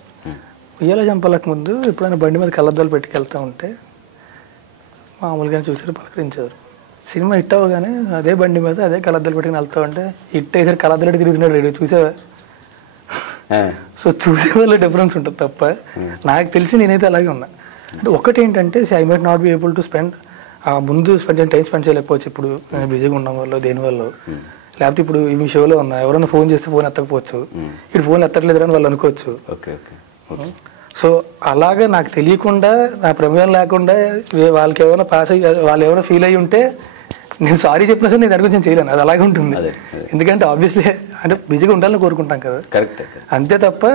ఉయ్యాల చంపలకు ముందు ఎప్పుడైనా బండి మీద కళ్ళద్దాలు పెట్టుకెళ్తూ ఉంటే మామూలుగానే చూసారు, పలకరించారు. సినిమా హిట్ అవ్వగానే అదే బండి మీద అదే కళ్ళద్దాలు పెట్టుకుని వెళ్తూ ఉంటే హిట్ అయ్యేసరి కళ్ళద్దాలు తిరుగుతున్నాడు రేడియో చూసేవా? సో చూసే వాళ్ళ డిఫరెన్స్ ఉంటుంది తప్ప నాకు తెలిసి నేనైతే అలాగే ఉన్నా. అంటే ఒకటి ఏంటంటే I might not be able to spend ముందు టైం స్పెండ్ చేయలేకపోవచ్చు. ఇప్పుడు నేను బిజీగా ఉండడం వల్ల దేనివల్ల, లేకపోతే ఇప్పుడు ఈ షోలో ఉన్నా ఎవరైనా ఫోన్ చేస్తే ఫోన్ ఎత్తకపోవచ్చు, ఇప్పుడు ఫోన్ ఎత్తట్లేదు అని వాళ్ళు అనుకోవచ్చు. సో అలాగే నాకు తెలియకుండా నా ప్రమేయం లేకుండా వాళ్ళకి ఏమైనా పాస్ అయ్యి వాళ్ళు ఏమైనా ఫీల్ అయ్యి ఉంటే నేను సారీ చెప్పినా సరే నేను దాని గురించి చేయలేను, అది అలాగే ఉంటుంది. ఎందుకంటే ఆబ్వియస్లీ అంటే బిజీగా ఉండాలని కోరుకుంటాం కదా, కరెక్ట్. అంతే తప్ప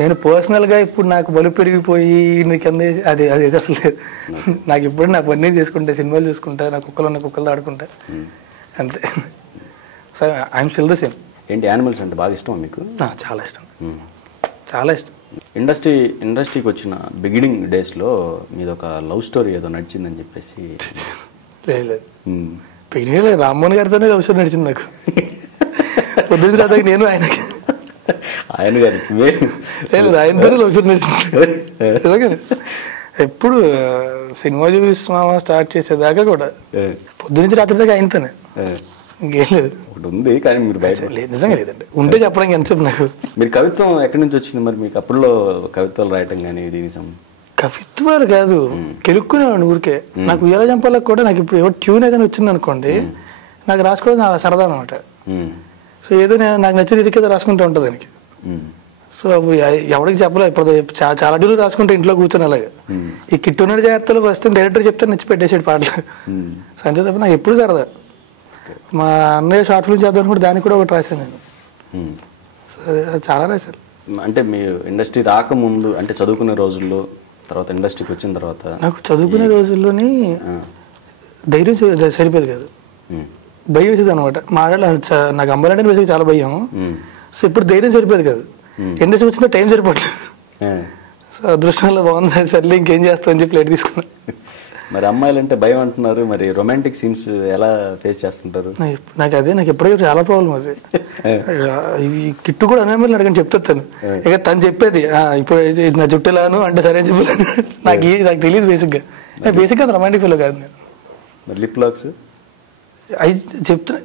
నేను పర్సనల్గా ఇప్పుడు నాకు బలుపు పెరిగిపోయి నీకు ఎంత అది అది అసలు లేదు. నాకు ఇప్పుడు నా పని చేసుకుంటా, సినిమాలు చూసుకుంటా, నా కుక్కలతో ఆడుకుంటా అంతే. So I'm still the same. ఏంటి యానిమల్స్ అంటే బాగా ఇష్టం మీకు? చాలా ఇష్టం, చాలా ఇష్టం. ఇండస్ట్రీకి వచ్చిన బిగినింగ్ డేస్లో మీది ఒక లవ్ స్టోరీ ఏదో నడిచిందని చెప్పేసి. లేదు బిగినింగ్ రామ్మోహన్ గారితోనే లవ్ స్టోరీ నడిచింది నాకు. పొద్దున్న రాత్రికి నేను ఆయన గారికి లేదు ఆయనతోనే లవ్ స్టోరీ నడిచింది. ఎప్పుడు సినిమా చూపిస్తున్నామా స్టార్ట్ చేసేదాకా కూడా పొద్దునుంచి రాత్రి దాకా ఆయనతోనే, ఇంకేం లేదు. ఒకటి ఉంది కానీ మీరు బయట లేదు, నిజంగా లేదండి. ఉంటే చెప్పడానికి ఎంతసేపు నాకు. మీరు కవిత్వం ఎక్కడి నుంచి వచ్చింది మరి మీకు? అప్పుడులో కవిత్వాలు రాయటం కానీ దీనికి కవిత్వాలు కాదు, కెలుక్కునేవాడిని ఊరికే. నాకు ఉయ్యాల జంపాలకు కూడా నాకు ఇప్పుడు ఎవరు ట్యూన్ ఏదైనా వచ్చింది అనుకోండి, నాకు రాసుకోవడం సరదా అనమాట. సో ఏదో నాకు నచ్చిన లిరిక్ ఏదో రాసుకుంటూ ఉంటుంది దానికి. సో ఎవరికి చెప్పలేదు ఇప్పుడు, చాలా డ్యూలు రాసుకుంటే ఇంట్లో కూర్చొని అలాగే. ఈ కిట్టున్నది జాగ్రత్తలు ఫస్ట్ డైరెక్టర్ చెప్తే నచ్చి పెట్టేసాడు పాటలు. సో అంతే తప్ప నాకు ఎప్పుడు సరదా. మా అన్నయ్య షార్ట్ ఫిల్మ్ చేద్దాం కూడా దానికి కూడా ఒకటి రాశాను నేను. చాలా రాశారు. అంటే మీరు ఇండస్ట్రీ రాకముందు అంటే చదువుకునే రోజుల్లో, తర్వాత ఇండస్ట్రీకి వచ్చిన తర్వాత? నాకు చదువుకునే రోజుల్లోని ధైర్యం సరిపోయేది కాదు, భయం వేసేది అనమాట. నాకు అంబాలంటే వేసేది చాలా భయం. సో ఇప్పుడు ధైర్యం సరిపోయేది కాదు, ఇండస్ట్రీ వచ్చిన టైం సరిపోవట్లేదు. సో అదృష్టంలో బాగుంది, సర్లే ఇంకేం చేస్తావు అని చెప్పి ప్లేట్ తీసుకున్నా. మరి అమ్మాయిలు అంటే భయం అంటున్నారు, మరి రొమాంటిక్ సీన్స్ ఎలా ఫేస్ చేస్తుంటారు? నాకు ఎప్పటికీ చాలా ప్రాబ్లం అది. ఈ కిట్టు కూడా అనే అడగని చెప్తాను, ఇక తను చెప్పేది ఇప్పుడు నా జుట్టులాను అంటే సరే చెప్పాను. నాకు తెలియదు బేసిక్గా అది రొమాంటిక్ ఫీల్ కాదు నేను. మరి లిప్ లాక్స్ అది చెప్తున్నా,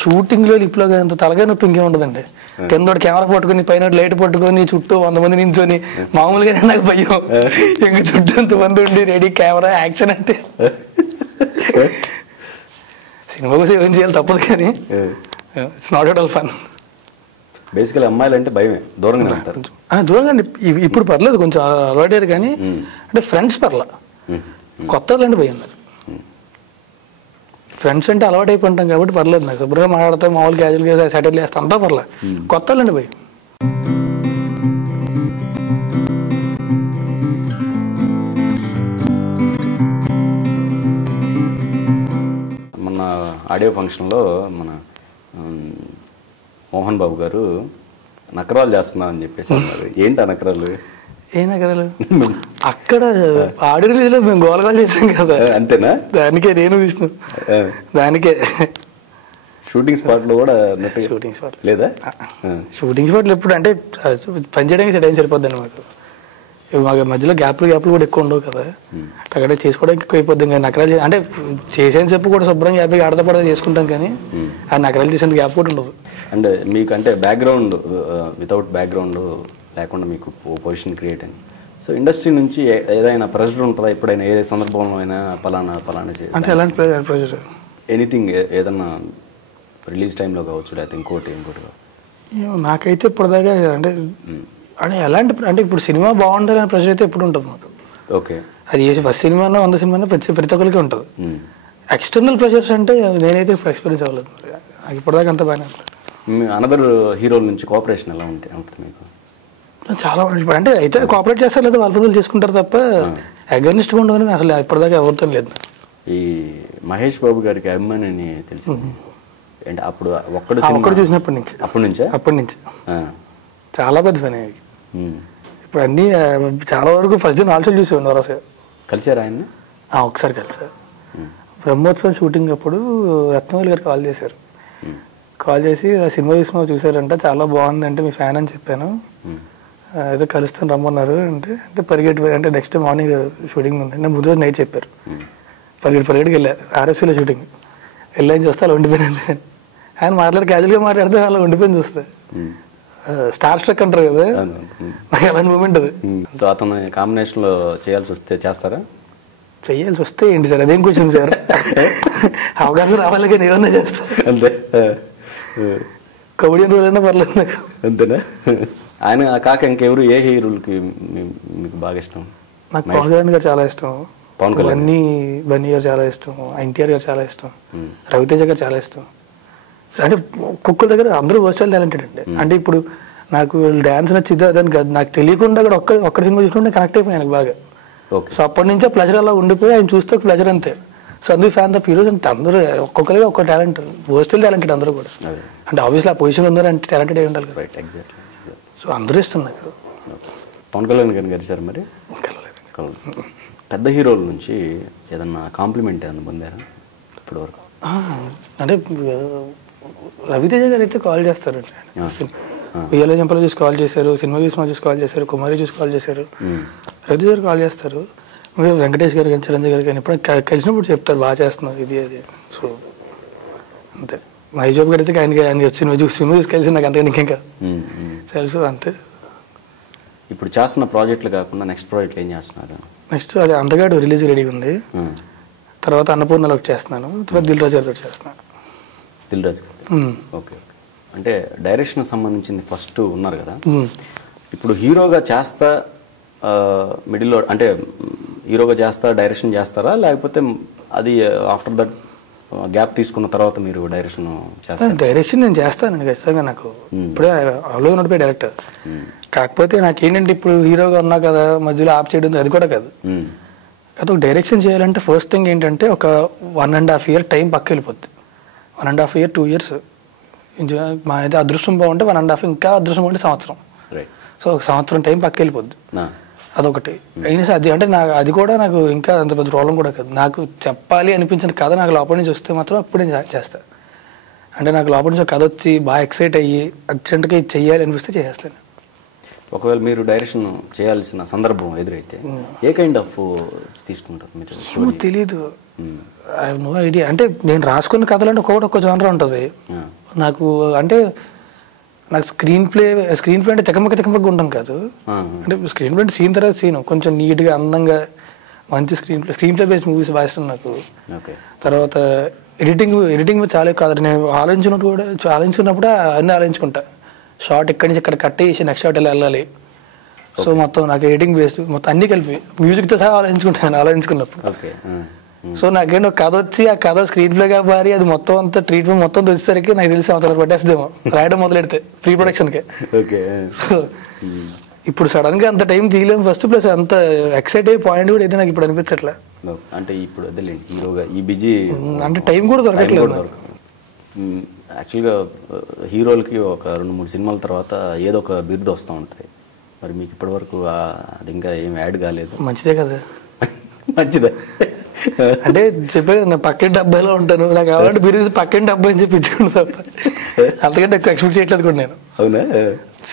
షూటింగ్లో లిప్లో అంత తలగా నొప్పి ఇంకేం ఉండదండి. కింద కెమెరా పట్టుకుని పైన లైట్ పట్టుకొని చుట్టూ 100 మంది నించొని మామూలుగానే నాకు భయం. ఇంక చుట్టూ 100 మంది ఉండి రెడీ కెమెరా యాక్షన్ అంటే సినిమా కోసం ఏం చేయాలి తప్పదు, కానీ it's not at all fun. బేసికల్ అమ్మాయిలు అంటే భయమే, దూరంగా ఉంటారు. దూరంగా అండి. ఇప్పుడు పర్లేదు, కొంచెం అలవాటు కానీ అంటే ఫ్రెండ్స్ పర్లా, కొత్త వాళ్ళు అంటే భయం. ఫ్రెండ్స్ అంటే అలవాటు అయిపోయింటాం కాబట్టి పర్లేదు, నాకు శుభ్రంగా మాట్లాడతాం, మామూలు క్యాజువల్గా సెటిల్ చేస్తాం, అంతా పర్లేదు. కొత్త వాళ్ళండి భయం. మొన్న ఆడియో ఫంక్షన్లో మన మోహన్ బాబు గారు నకరాలు చేస్తున్నారని చెప్పేసి అన్నారు. ఏంటి ఆ నకరాలు? ఏ నగరాలు? అక్కడ ఆడియో రిలీజ్లో మేము గోలగోలు చేసాం కదా, అంతేనా? దానికే నేను విష్ణు, దానికే షూటింగ్ స్పాట్లో కూడా షూటింగ్ స్పాట్ లేదా? షూటింగ్ స్పాట్లు ఎప్పుడు అంటే పని చేయడానికి టైం సరిపోద్దండి మాకు. మాకు మధ్యలో గ్యాప్లు కూడా ఎక్కువ ఉండవు కదా, అక్కడ చేసుకోవడానికి ఎక్కువ అయిపోద్ది. ఇంకా నకరాలు అంటే చేసేంత చెప్పు కూడా శుభ్రంగా హ్యాపీగా ఆడతా పడతా చేసుకుంటాం, కానీ ఆ నకరాలు చేసేంత గ్యాప్ కూడా ఉండదు. అంటే మీకు అంటే బ్యాక్గ్రౌండ్ వితౌట్ బ్యాక్గ్రౌండ్ లేకుండా మీకు పొజిషన్ క్రియేట్ అయింది. సో ఇండస్ట్రీ నుంచి ఏదైనా ప్రెషర్ ఉంటుందా ఎప్పుడైనా, ఏ సందర్భంలో అయినా పలానా అంటే ఎలాంటి ప్రెషర్? ఎనీథింగ్, ఏదన్నా రిలీజ్ టైంలో కావచ్చు, లేకపోతే ఇంకోటి నాకైతే ఇప్పటిదాకా అంటే ఎలాంటి అంటే ఇప్పుడు సినిమా బాగుండాలనే ప్రెషర్ అయితే ఎప్పుడు ఉంటుంది మాకు. ఓకే, అది చేసి ఫస్ట్ సినిమానో 100 సినిమానో ప్రతి ఒక్కరికి ఉంటుంది. ఎక్స్టర్నల్ ప్రెషర్స్ అంటే నేనైతే ఇప్పుడు ఎక్స్పీరియన్స్ అవ్వలేదు, నాకు ఇప్పటిదాకా అంత బాగానే ఉంటుంది. అనదర్ హీరోల నుంచి కోఆపరేషన్ ఎలా ఉంటుంది మీకు? చాలా అంటే అయితే కోఆపరేట్ చేస్తారు, లేదా వాళ్ళ పనులు చేసుకుంటారు తప్ప అగర్నిస్ట్గా ఉండదని అసలు ఇప్పటిదాకా ఎవరితో లేదు. ఈ మహేష్ బాబు గారికి అభిమాని అని తెలిసింది అంటే అప్పుడు ఒక్కడు చూసినప్పటి నుంచి. అప్పటి నుంచి చాలా పెద్ద పని. ఇప్పుడు అన్నీ చాలా వరకు ఫస్ట్ డే ఆల్సో చూసేవాడిని వరసగా. కలిసారు ఆయన? ఒకసారి కలిసారు. బ్రహ్మోత్సవం షూటింగ్ అప్పుడు రత్నవేలు గారు కాల్ చేశారు. కాల్ చేసి ఆ సినిమా చూసారంట, చాలా బాగుందంటే మీ ఫ్యాన్ అని చెప్పాను, అయితే కలుస్తాను రమ్మన్నారు. అంటే పరిగెట్టి అంటే నెక్స్ట్ మార్నింగ్ షూటింగ్ ఉంది, నేను ముందు రోజు నైట్ చెప్పారు. పరిగెడికి వెళ్ళారు, RFCలో షూటింగ్ వెళ్ళని చూస్తే అలా ఉండిపోయింది. ఆయన క్యాజువల్గా మాట్లాడితే అలా ఉండిపోయింది చూస్తే. స్టార్ స్ట్రక్ అంటారు కదా, నాకు అలాంటి మూమెంట్ అది. సో అతను కాంబినేషన్లో చేయాల్సి వస్తే చేస్తారా? చేయాల్సి వస్తే ఏంటి సార్, అదేం క్వశ్చన్ సార్, అవకాశం రావాలి కానీ ఏమన్నా చేస్తారు అంతే. కబడ్డీ రోజులైనా పర్లేదు నాకు. అంతేనా? ఆయన కాక ఇంకెవరు, ఏ హీరోలకి మీకు బాగా ఇష్టం? నాకు పవన్ కళ్యాణ్ గారు చాలా ఇష్టం. బన్నీ గారు చాలా ఇష్టం, ఎన్టీఆర్ గారు చాలా ఇష్టం, రవితేజ గారు చాలా ఇష్టం. అంటే ఒక్కొక్కరి దగ్గర అందరూ వర్చువల్ టాలెంటెడ్ అండి. అంటే ఇప్పుడు నాకు డ్యాన్స్ నచ్చిద్దా అదని కాదు, నాకు తెలియకుండా కూడా ఒక్క సినిమా చూసుకుంటే కనెక్ట్ అయిపోయాను నాకు బాగా. సో అప్పటి నుంచే ప్లెజర్ అలా ఉండిపోయి ఆయన చూస్తే ప్లెజర్ అంతే. సో అందుకు ఫ్యాన్ ఆఫ్ హీరోస్ అంటే అందరూ ఒక్కొక్కరిగా ఒక్క టాలెంట్, వర్చువల్ టాలెంటెడ్ అందరూ కూడా. అంటే ఆబ్వియస్లీ ఆ పొజిషన్ ఉన్నారంటే టాలెంటెడ్ అయి ఉండాలి కదా. సో అందరూ ఇష్టం నాకు. పవన్ కళ్యాణ్ గారిని కలిసారు మరి? పెద్ద హీరోల నుంచి ఏదన్నా కాంప్లిమెంట్ ఏదన్నా పొందారా ఇప్పటివరకు? అంటే రవితేజ గారు అయితే కాల్ చేస్తారు, ఉయ్యాల జంపలో చూసి కాల్ చేశారు, సినిమా చూసి కాల్ చేశారు, కుమారి చూసి కాల్ చేశారు, రవితేజ గారు కాల్ చేస్తారు. వెంకటేష్ గారు కానీ చిరంజీవి గారు కానీ ఎప్పుడైనా కలిసినప్పుడు చెప్తారు బాగా చేస్తున్నారు ఇది అది. సో అంతే. మహేష్ బాబు గారు అయితే ఆయన సినిమా చూసి కలిసి నాకు అంతగా ఇంకా తెలుసు అంతే. ఇప్పుడు చేస్తున్న ప్రాజెక్టులు కాకుండా నెక్స్ట్ ప్రాజెక్టులు ఏం చేస్తున్నారు? నెక్స్ట్ అది అందగాడు రిలీజ్ రెడీగా ఉంది, తర్వాత అన్నపూర్ణలో ఒకటి చేస్తున్నాను, తర్వాత దిల్ రాజు గారితో చేస్తున్నాను. దిల్ రాజు ఓకే. అంటే డైరెక్షన్ సంబంధించింది ఫస్ట్ ఉన్నారు కదా, ఇప్పుడు హీరోగా చేస్తా మిడిల్లో అంటే హీరోగా చేస్తా డైరెక్షన్ చేస్తారా, లేకపోతే అది ఆఫ్టర్ దట్ గ్యాప్ తీసుకున్న తర్వాత మీరు డైరెక్షన్ చేస్తారా? డైరెక్షన్ నేను చేస్తానండి ఖచ్చితంగా. నాకు ఇప్పుడే ఆల్ ఓవర్ నడిపోయి డైరెక్టర్. కాకపోతే నాకేంటంటే ఇప్పుడు హీరోగా ఉన్నా కదా మధ్యలో ఆప్ చేయడం అది కూడా కాదు. కాకపోతే డైరెక్షన్ చేయాలంటే ఫస్ట్ థింగ్ ఏంటంటే ఒక 1.5 year టైం పక్క వెళ్ళిపోద్ది. 1.5 year 2 years. మా అయితే అదృష్టం బాగుంటే 1.5, ఇంకా అదృష్టం బాగుంటే సంవత్సరం. సో ఒక సంవత్సరం టైం పక్క వెళ్ళిపోద్ది. అదొకటి అయినా అది అంటే నాకు అది కూడా నాకు ఇంకా అంత పెద్ద ప్రాబ్లం కూడా కాదు. నాకు చెప్పాలి అనిపించిన కథ నాకు లోపల నుంచి వస్తే మాత్రం అప్పుడు నేను చేస్తాను. అంటే నాకు లోపల నుంచి కథ వచ్చి బాగా ఎక్సైట్ అయ్యి అర్జెంట్గా ఇది చెయ్యాలి అనిపిస్తే చేస్తాను. ఒకవేళ మీరు డైరెక్షన్ చేయాల్సిన సందర్భం ఎదురైతే ఏ కైండ్ ఆఫ్ తీసుకుంటారు మీరు? తెలీదు, ఐ హావ్ నో ఐడియా. అంటే నేను రాసుకున్న కథలు అంటే ఒక్కొక్క జానర్ ఉంటుంది నాకు. అంటే నాకు స్క్రీన్ ప్లే అంటే తెక్కమక్క ఉంటాం కాదు. అంటే స్క్రీన్ ప్లే అంటే సీన్ తర్వాత సీన్ కొంచెం నీట్గా అందంగా మంచి స్క్రీన్ ప్లే బేస్డ్ మూవీస్ బాగా ఇష్టం నాకు. తర్వాత ఎడిటింగ్ చాలా కాదు. నేను ఆలోచించినప్పుడు అన్నీ ఆలోచించుకుంటా. షార్ట్ ఇక్కడి నుంచి ఇక్కడ కట్ చేసి నెక్స్ట్ షార్ట్ ఎలా వెళ్ళాలి. సో మొత్తం నాకు ఎడిటింగ్ బేస్డ్ మొత్తం అన్ని కలిపి మ్యూజిక్తో సహా ఆలోచించుకున్నప్పుడు. సో నాకేంటో కథ వచ్చి ఆ కథ స్క్రీన్ ప్లేగా మారి అది మొత్తం అంతా ట్రీట్మెంట్ మొత్తం వచ్చేసరికి నాకు తెలిసి సంవత్సరాలు పట్టేస్తుందేమో రాయడం మొదలెడితే ప్రీ ప్రొడక్షన్కే. సో ఇప్పుడు సడన్ గా అంత టైం తీయలేము ఫస్ట్, ప్లస్ అంత ఎక్సైట్ అయ్యే పాయింట్ కూడా అయితే నాకు ఇప్పుడు అనిపించట్లే. అంటే ఇప్పుడు హీరోగా ఈ బిజీ అంటే టైం కూడా దొరకట్లేదు. యాక్చువల్గా హీరోలకి ఒక 2-3 సినిమాల తర్వాత ఏదో ఒక బిరుదు వస్తూ ఉంటుంది. మరి మీకు ఇప్పటి వరకు అది ఇంకా ఏం యాడ్ కాలేదు. మంచిదే కదా. మంచిదే అంటే చెప్పేది నేను పక్కింటి అబ్బాయిలో ఉంటాను, నాకు కావాలంటే బిరుదు పక్కింటి అబ్బాయి అని చెప్పి ఇచ్చుకున్నాను తప్ప అంతకంటే ఎక్కువ ఎక్స్పెక్ట్ చేయట్లేదు కూడా నేను. అవునా?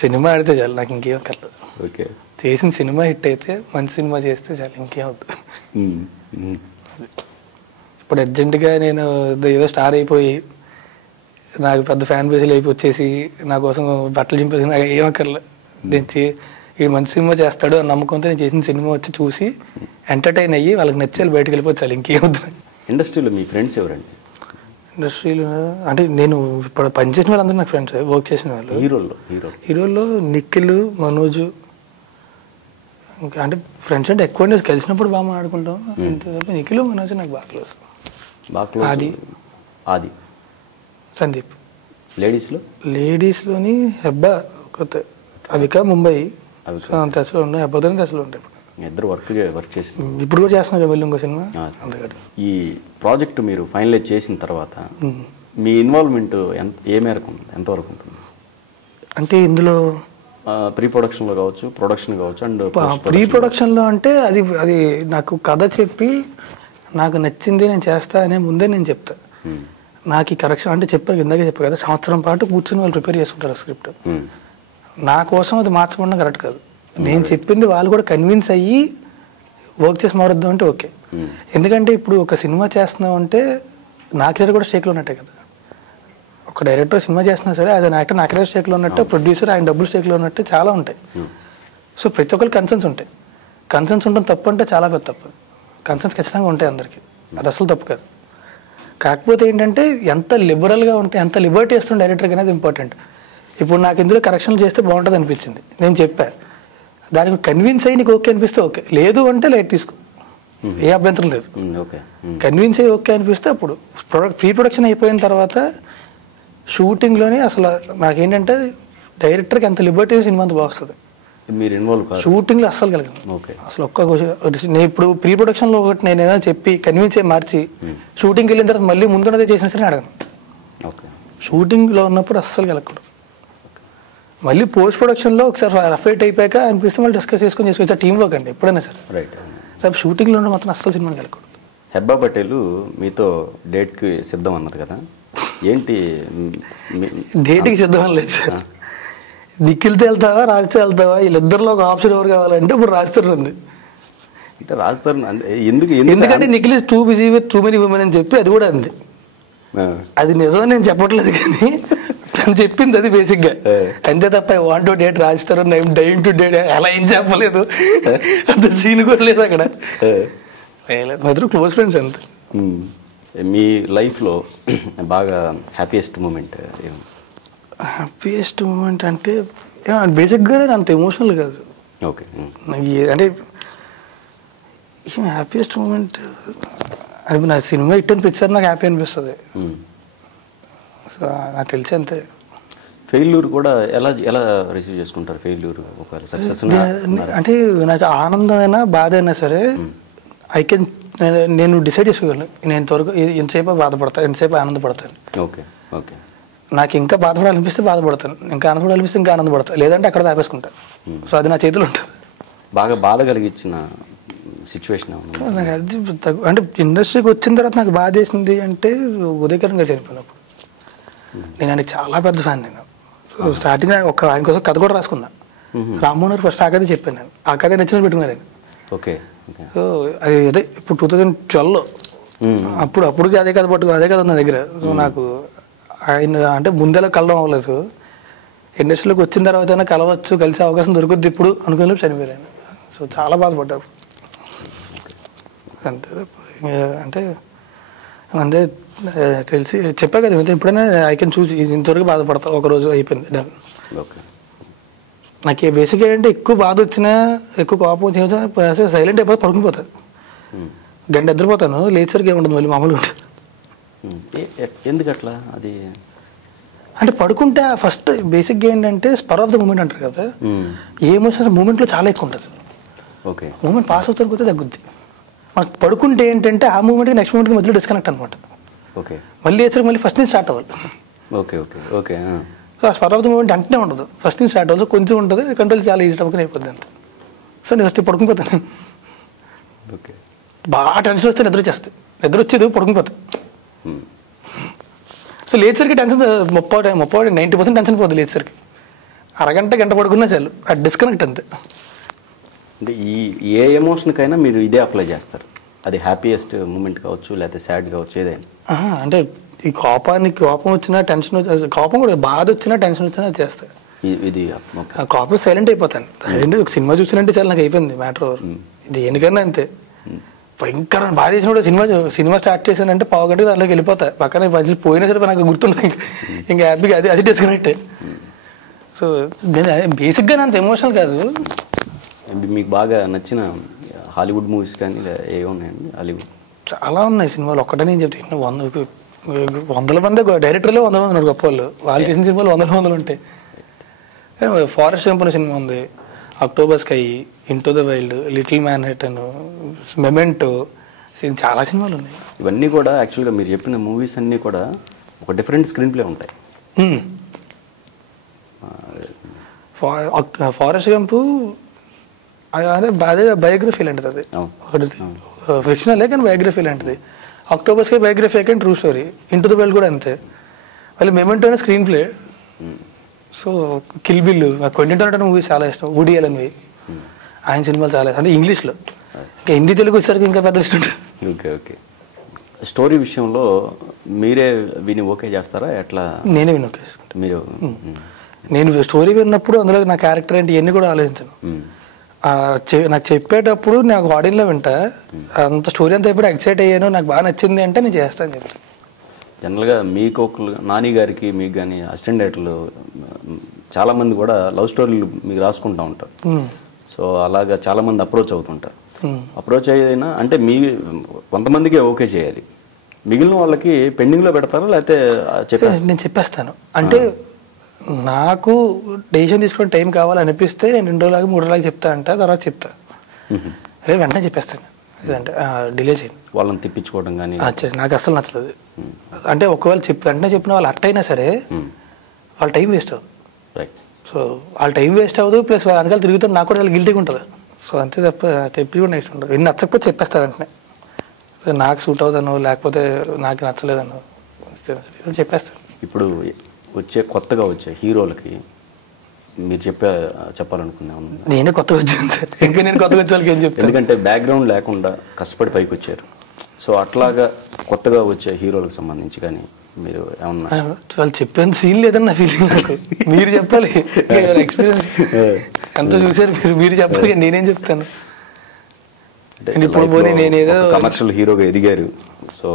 సినిమా ఆడితే చాలు, నాకు ఇంకేం కలదు. ఓకే, చేసిన సినిమా హిట్ అయితే మంచి సినిమా చేస్తే చాలు, ఇంకేం అవుతుంది. ఇప్పుడు అర్జెంటుగా నేను ఏదో స్టార్ అయిపోయి నాకు పెద్ద ఫ్యాన్ బేస్లు అయిపోయి వచ్చేసి నా కోసం బట్టలు చింపేసి నాకు ఏం అక్కర్లేదు. నేను ఈ మంచి సినిమా చేస్తాడు అని నమ్మకంతో నేను చేసిన సినిమా వచ్చి చూసి ఎంటర్టైన్ అయ్యి వాళ్ళకి నచ్చేది బయటకు వెళ్ళిపోవచ్చు, ఇంకేమవుతుంది. ఇండస్ట్రీలో మీ ఫ్రెండ్స్ ఎవరండి? ఇండస్ట్రీలో అంటే నేను ఇప్పుడు పనిచేసిన వాళ్ళందరూ నాకు ఫ్రెండ్స్, వర్క్ చేసిన వాళ్ళు. హీరోల్లో నిఖిల్, మనోజ్, ఇంకా అంటే ఫ్రెండ్స్ అంటే ఎక్కువ డేస్ కలిసినప్పుడు బాగా మాట్లాడుకుంటాం. నిఖిల్, మనోజ్ నాకు బాగా క్లోజ్. ఆది, సందీప్. లేడీస్లోని హెబ్బా, కొత్త అవిక, ముంబై టెస్లో ఉన్నాయి, హెబ్బాతోనే టెస్లో ఉంటాయి. ఇద్దరు వర్క్ చేసి ఇప్పుడు కూడా చేస్తున్నాం వెళ్ళి ఇంకో సినిమా. అంతకంటే ఈ ప్రాజెక్ట్ మీరు ఫైనలైజ్ చేసిన తర్వాత మీ ఇన్వాల్వ్మెంట్ ఏ మేరకు ఉంది, ఎంతవరకు ఉంటుంది? అంటే ఇందులో ప్రీ ప్రొడక్షన్లో కావచ్చు, ప్రొడక్షన్ కావచ్చు. అండ్ ప్రీ ప్రొడక్షన్లో అంటే అది నాకు కథ చెప్పి నాకు నచ్చింది నేను చేస్తా అనే ముందే నేను చెప్తా. నాకు ఈ కరెక్షన్ అంటే ఇందాకే చెప్పా కదా, సంవత్సరం పాటు కూర్చొని వాళ్ళు ప్రిపేర్ చేసుకుంటారు స్క్రిప్ట్. నా కోసం అది మార్చడం కరెక్ట్ కాదు. నేను చెప్పింది వాళ్ళు కూడా కన్విన్స్ అయ్యి వర్క్ చేసి మారుద్దాం అంటే ఓకే. ఎందుకంటే ఇప్పుడు ఒక సినిమా చేస్తున్నాం అంటే నా కెరీర్ కూడా స్టేక్లో ఉన్నట్టే కదా. ఒక డైరెక్టర్ సినిమా చేస్తున్నా సరే యాజ్ అన్ యాక్టర్ నా కెరీర్ స్టేక్లో ఉన్నట్టే, ప్రొడ్యూసర్ ఆయన డబ్బులు స్టేక్లో ఉన్నట్టే చాలా ఉంటాయి. సో ప్రతి ఒక్కరికి కన్సర్న్స్ ఉంటాయి. కన్సర్న్స్ ఉండడం తప్పు అంటే చాలా పెద్ద తప్పు. కన్సర్న్స్ ఖచ్చితంగా ఉంటాయి అందరికీ, అది అసలు తప్పు కాదు. కాకపోతే ఏంటంటే ఎంత లిబరల్గా ఉంటే, ఎంత లిబర్టీ ఇస్తుంది డైరెక్టర్కి అనేది ఇంపార్టెంట్. ఇప్పుడు నాకు ఇందులో కరెక్షన్లు చేస్తే బాగుంటుంది అనిపించింది, నేను చెప్పా. దానికి కన్విన్స్ అయ్యి నీకు ఓకే అనిపిస్తే ఓకే, లేదు అంటే లైట్ తీసుకో. ఏ అభ్యంతరం లేదు. ఓకే, కన్విన్స్ అయ్యి ఓకే అనిపిస్తే అప్పుడు ప్రీ ప్రొడక్షన్ అయిపోయిన తర్వాత షూటింగ్లోనే అసలు నాకేంటంటే డైరెక్టర్కి ఎంత లిబర్టీ సినిమా అంత బాగా వస్తుంది. మీరు ఇన్వాల్వ్ కాదు షూటింగ్లో అస్సలు కలగను. ఓకే, అసలు ఒక్క నేను ఇప్పుడు ప్రీ ప్రొడక్షన్లో ఒకటి నేను ఏదైనా చెప్పి కన్విన్స్ అయ్యి మార్చి షూటింగ్కి వెళ్ళిన తర్వాత మళ్ళీ ముందున్నదే చేసినా సరే అడగను. ఓకే, షూటింగ్లో ఉన్నప్పుడు అస్సలు కలగకూడదు. మళ్ళీ పోస్ట్ ప్రొడక్షన్లో ఒకసారి రఫైట్ అయిపోయాక అనిపిస్తే మళ్ళీ డిస్కస్ చేసుకొని చేసుకోవచ్చు టీంలో కండి ఎప్పుడైనా సరే. రైట్. సార్ షూటింగ్లో ఉన్న మాత్రం అస్సలు సినిమాకి వెళ్ళకూడదు. హెబ్బా పటేల్ మీతో డేట్కి సిద్ధం అన్నారు కదా, ఏంటి? డేట్కి సిద్ధం లేదు సార్. నిఖిల్తో వెళ్తావా రాజుతో వెళ్తావా, వీళ్ళిద్దరిలో ఒక ఆప్షన్ ఎవరు కావాలంటే ఇప్పుడు రాజుతో ఉంది. అంటే రాజుతారు ఎందుకంటే Nikhil too busy with too many women అని చెప్పి అది కూడా అంది. అది నిజమని నేను చెప్పట్లేదు కానీ తను చెప్పింది అది బేసిక్గా అంతే తప్ప ఐ వాంట్ టు డేట్ రాజుతారు ఐఎమ్ డైయింగ్ టు డేట్ అలా ఏం చెప్పలేదు. అంత సీన్ కూడా లేదు అక్కడ. మాత్రం క్లోజ్ ఫ్రెండ్స్ అంతే. మీ లైఫ్లో బాగా హ్యాపీయెస్ట్ మూమెంట్? హ్యాపీయెస్ట్ మూమెంట్ అంటే బేసిక్గా అంత ఎమోషనల్ కాదు. ఓకే, అంటే హ్యాపీయెస్ట్ మూమెంట్ అది నా సినిమా హిట్ అనిపించారు నాకు హ్యాపీ అనిపిస్తుంది. సో నాకు తెలిసి అంతే. ఫెయిల్యూర్ కూడా ఎలా ఎలా రిసీవ్ చేసుకుంటారు? ఫెయిల్యూర్ ఒక సక్సెస్ అంటే నాకు ఆనందమైనా బాధ అయినా సరే నేను డిసైడ్ చేసుకోగలను. నేను ఇంతవరకు ఎంతసేపు బాధపడతాను, ఎంతసేపు ఆనందపడతాను. Okay, okay. నాకు ఇంకా బాధపడాలనిపిస్తే బాధపడతాను, ఇంకా ఆనందపడాలనిపిస్తే ఇంకా ఆనందపడతాను, లేదంటే అక్కడ ఆపేసుకుంటాను. సో అది నా చేతిలో ఉంటుంది. బాగా బాధ కలిగించిన సిచ్యువేషన్ నాకు అది అంటే ఇండస్ట్రీకి వచ్చిన తర్వాత నాకు బాధ వేసింది అంటే ఉదయకరంగా చనిపోయినప్పుడు. నేను ఆయనకి చాలా పెద్ద ఫ్యాన్. నేను స్టార్టింగ్ ఆయన కోసం కథ కూడా రాసుకున్నా. రామ్మోహన్ గారు ఫస్ట్ ఆ కథ చెప్పాను. నేను ఆ కథ నచ్చినట్టు పెట్టుకున్నాను నేను. ఓకే. సో అది అదే ఇప్పుడు 2012లో అప్పుడుకి అదే కథ అదే కథ ఉంది నా దగ్గర. సో నాకు ఆయన అంటే ముందేలా కలవడం అవ్వలేదు. ఇండస్ట్రీలోకి వచ్చిన తర్వాత కలవచ్చు, కలిసే అవకాశం దొరుకుద్ది ఇప్పుడు అనుకునే చనిపోయాను. సో చాలా బాధపడ్డాడు అంతే. అంటే అంతే తెలిసి చెప్పా కదా ఎప్పుడైనా ఐ కెన్ చూసి ఇంతవరకు బాధపడతా, ఒకరోజు అయిపోయింది డన్. ఓకే. నాకు బేసిక్ ఏంటంటే ఎక్కువ బాధ వచ్చినా ఎక్కువ కోపం వచ్చినా సైలెంట్ అయిపోతే పడుకునిపోతాను. గంట నిద్రపోతాను, లేచరికి ఏముండదు మళ్ళీ మామూలుగా ఉంటుంది. ఎందుకు అట్లా? అది అంటే పడుకుంటే ఫస్ట్ బేసిక్గా ఏంటంటే స్పర్ ఆఫ్ ద మూమెంట్ అంటారు కదా, ఏ ఎమోషన్స్ మూమెంట్లో చాలా ఎక్కువ ఉంటుంది. ఓకే. మూమెంట్ పాస్ అవుతాను కొద్దిగా తగ్గుద్ది. మనకు పడుకుంటే ఏంటంటే ఆ మూమెంట్కి నెక్స్ట్ మూమెంట్కి మధ్యలో డిస్కనెక్ట్ అనమాట. ఓకే. మళ్ళీ లేచరికి మళ్ళీ ఫస్ట్ నుంచి స్టార్ట్ అవ్వాలి. Okay, okay, okay. సో ఆ స్పర్ ఆఫ్ ద మూమెంట్ అంటనే ఉండదు, ఫస్ట్ నుంచి స్టార్ట్ అవ్వాలి. కొంచెం ఉంటుంది, కంట్రోల్ చాలా ఈజీ టప్పుకొని అయిపోద్ది అంతే. సో నేను వస్తే పడుకునిపోతాను. ఓకే. బాగా టెన్షన్ వస్తే నిద్ర వచ్చేస్తాయి, నిద్ర వచ్చేది పడుకునిపోతాయి. సో లేచరికి టెన్షన్ 90% టెన్షన్ పోతుంది. లేచరికి గంట పడుకున్నా చాలు, ఆ డిస్కనెక్ట్ అంతే. అంటే ఏ ఎమోషన్కైనా మీరు ఇదే అప్లై చేస్తారు? అది హ్యాపీయెస్ట్ మూమెంట్ కావచ్చు, లేకపోతే సాడ్ కావచ్చు, ఏదైనా? అంటే ఈ కోపం వచ్చినా టెన్షన్ కోపం కూడా బాధ వచ్చినా టెన్షన్ వచ్చినా అది చేస్తాయి. ఇది కోపం సైలెంట్ అయిపోతాను. ఒక సినిమా చూసినంటే చాలా నాకు అయిపోయింది మ్యాటర్ ఓవర్. ఇది ఎందుకన్నా అంతే. భయంకర బాధ చేసినప్పుడు సినిమా స్టార్ట్ చేశానంటే పావు గంటకి దాంట్లోకి వెళ్ళిపోతాయి. పక్కన మధ్యలో పోయినా సరే నాకు గుర్తుండదు. ఇంకా హ్యాపీగా అది డిస్కనెక్ట్. సో బేసిక్గా అంత ఎమోషనల్ కాదు. మీకు బాగా నచ్చిన హాలీవుడ్ మూవీస్ కానీ ఏమున్నాయండి? హాలీవుడ్ చాలా ఉన్నాయి సినిమాలు, ఒక్కటే నేను చెప్తాను. వందల మంది డైరెక్టర్లే 100 మంది ఉన్నారు గొప్ప వాళ్ళు. వాళ్ళు చేసిన సినిమాలు వందలు ఉంటాయి. ఫారెస్ట్ గంప్ అనే సినిమా ఉంది, October Sky, Into the Wild, Little Manhattan, Memento, చాలా సినిమాలు ఉన్నాయి. ఇవన్నీ కూడా యాక్చువల్గా మీరు చెప్పిన మూవీస్ అన్నీ కూడా ఒక డిఫరెంట్ స్క్రీన్ ప్లే ఉంటాయి. ఫారెస్ట్ గంప్ అదే బయోగ్రఫీ లాంటిది. అది ఒకటి ఫిక్షనలే కానీ బయోగ్రఫీ లాంటిది. అక్టోబర్ స్కై బయోగ్రఫీ కానీ true story. Into the Wild కూడా అంతే. మళ్ళీ మెమెంటో అనే screenplay. So Kill Bill, Quentin Tarantino movies చాలా ఇష్టం. వుడీ అలెన్వి ఆయన సినిమాలు చాలా ఇష్టం, అంటే ఇంగ్లీష్లో. ఇంకా హిందీ తెలుగు వచ్చేసరికి ఇంకా పెద్ద ఇష్టం. Okay, okay. స్టోరీ విషయంలో మీరే విని ఓకే చేస్తారా ఎట్లా? నేనే విని ఓకే చేసుకుంటాను. మీరు నేను స్టోరీ విన్నప్పుడు అందులో నా క్యారెక్టర్ ఏంటి ఇవన్నీ కూడా ఆలోచించాను. నాకు చెప్పేటప్పుడు నాకు ఆడియన్లో వింటా, అంత స్టోరీ అంతా ఎప్పుడు ఎక్సైట్ అయ్యాను, నాకు బాగా నచ్చింది అంటే నేను చేస్తాను చెప్తాను. జనరల్గా మీకు నాని గారికి మీకు కానీ అసిస్టెంట్ డైరెక్టర్లు చాలామంది కూడా లవ్ స్టోరీలు మీకు రాసుకుంటూ ఉంటారు. సో అలాగా చాలామంది అప్రోచ్ అవుతుంటారు. అప్రోచ్ అయినా అంటే మీ కొంతమందికే ఓకే చేయాలి, మిగిలిన వాళ్ళకి పెండింగ్లో పెడతారా లేకపోతే చెప్పేస్తారా? నేను చెప్పేస్తాను. అంటే నాకు డెసిషన్ తీసుకునే టైం కావాలనిపిస్తే నేను 2 రోజులకి 3 రోజులకి చెప్తా అంటే తర్వాత చెప్తా, అదే వెంటనే చెప్పేస్తాను. ఇదంటే డిలే చేయను. వాళ్ళని తిప్పించుకోవడం కానీ నాకు అస్సలు నచ్చలేదు. అంటే ఒకవేళ వెంటనే చెప్పిన వాళ్ళు అట్టయినా సరే వాళ్ళ టైం వేస్ట్ అవ్వదు. రైట్. సో వాళ్ళ టైం వేస్ట్ అవ్వదు, ప్లస్ వాళ్ళ వెనకాల తిరుగుతారు, నాకు కూడా వాళ్ళు గిల్టీగా ఉంటుంది. సో అంతే తప్ప చెప్పి కూడా నెక్స్ట్ ఉంటుంది. ఎన్ని నచ్చకపోతే చెప్పేస్తా వెంటనే, నాకు సూట్ అవుతాను లేకపోతే నాకు నచ్చలేదను చెప్పేస్తాను. ఇప్పుడు కొత్తగా వచ్చే హీరోలకి మీరు చెప్పాలనుకున్నా? నేనే కొత్తగా వచ్చాను సార్, ఇంకా నేను కొత్తగా వచ్చే వాళ్ళకి ఏం చెప్తాను? ఎందుకంటే బ్యాక్గ్రౌండ్ లేకుండా కష్టపడి పైకి వచ్చారు. సో అట్లాగా కొత్తగా వచ్చే హీరోలకు సంబంధించి కానీ మీరు ఏమన్నా? వాళ్ళు చెప్పేంత సీన్ లేదని నా ఫీలింగ్. నాకు మీరు చెప్పాలి, ఎక్స్పీరియన్స్ ఎంతో చూసారు మీరు చెప్పాలి, నేనేం చెప్తాను? ఇప్పుడు పోనీ నేనేదో కమర్షియల్ హీరోగా ఎదిగారు. సో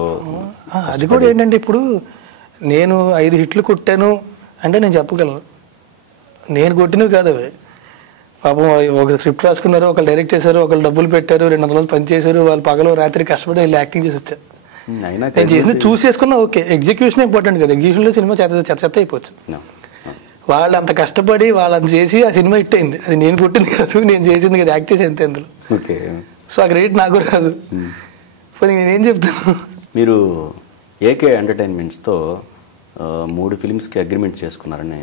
అది కూడా ఏంటంటే ఇప్పుడు నేను 5 హిట్లు కొట్టాను అంటే నేను చెప్పగలను, నేను కొట్టినవి కాదు అవి. పాపం ఒక స్క్రిప్ట్ రాసుకున్నారు, ఒకళ్ళు డైరెక్ట్ చేశారు, ఒకళ్ళు డబ్బులు పెట్టారు, 200 రోజులు పని చేశారు, వాళ్ళు పగలు రాత్రి కష్టపడి వెళ్ళి యాక్టింగ్ చేసి వచ్చారు. నేను చేసిన చూస్ చేసుకున్నా ఓకే, ఎగ్జిక్యూషన్ ఇంపార్టెంట్ కదా. ఎగ్జిక్యూషన్లో సినిమా చెత్త అయిపోవచ్చు. వాళ్ళు అంత కష్టపడి వాళ్ళని చేసి ఆ సినిమా హిట్ అయింది, అది నేను కొట్టింది కాదు, నేను చేసింది కదా, యాక్ట్ చేసి అంతే అందులో. సో ఆ క్రెడిట్ నాకు రాదు. నేనేం చెప్తాను? మీరు ఏకే ఎంటర్టైన్మెంట్స్తో 3 ఫిల్మ్స్కి అగ్రిమెంట్ చేసుకున్నారని?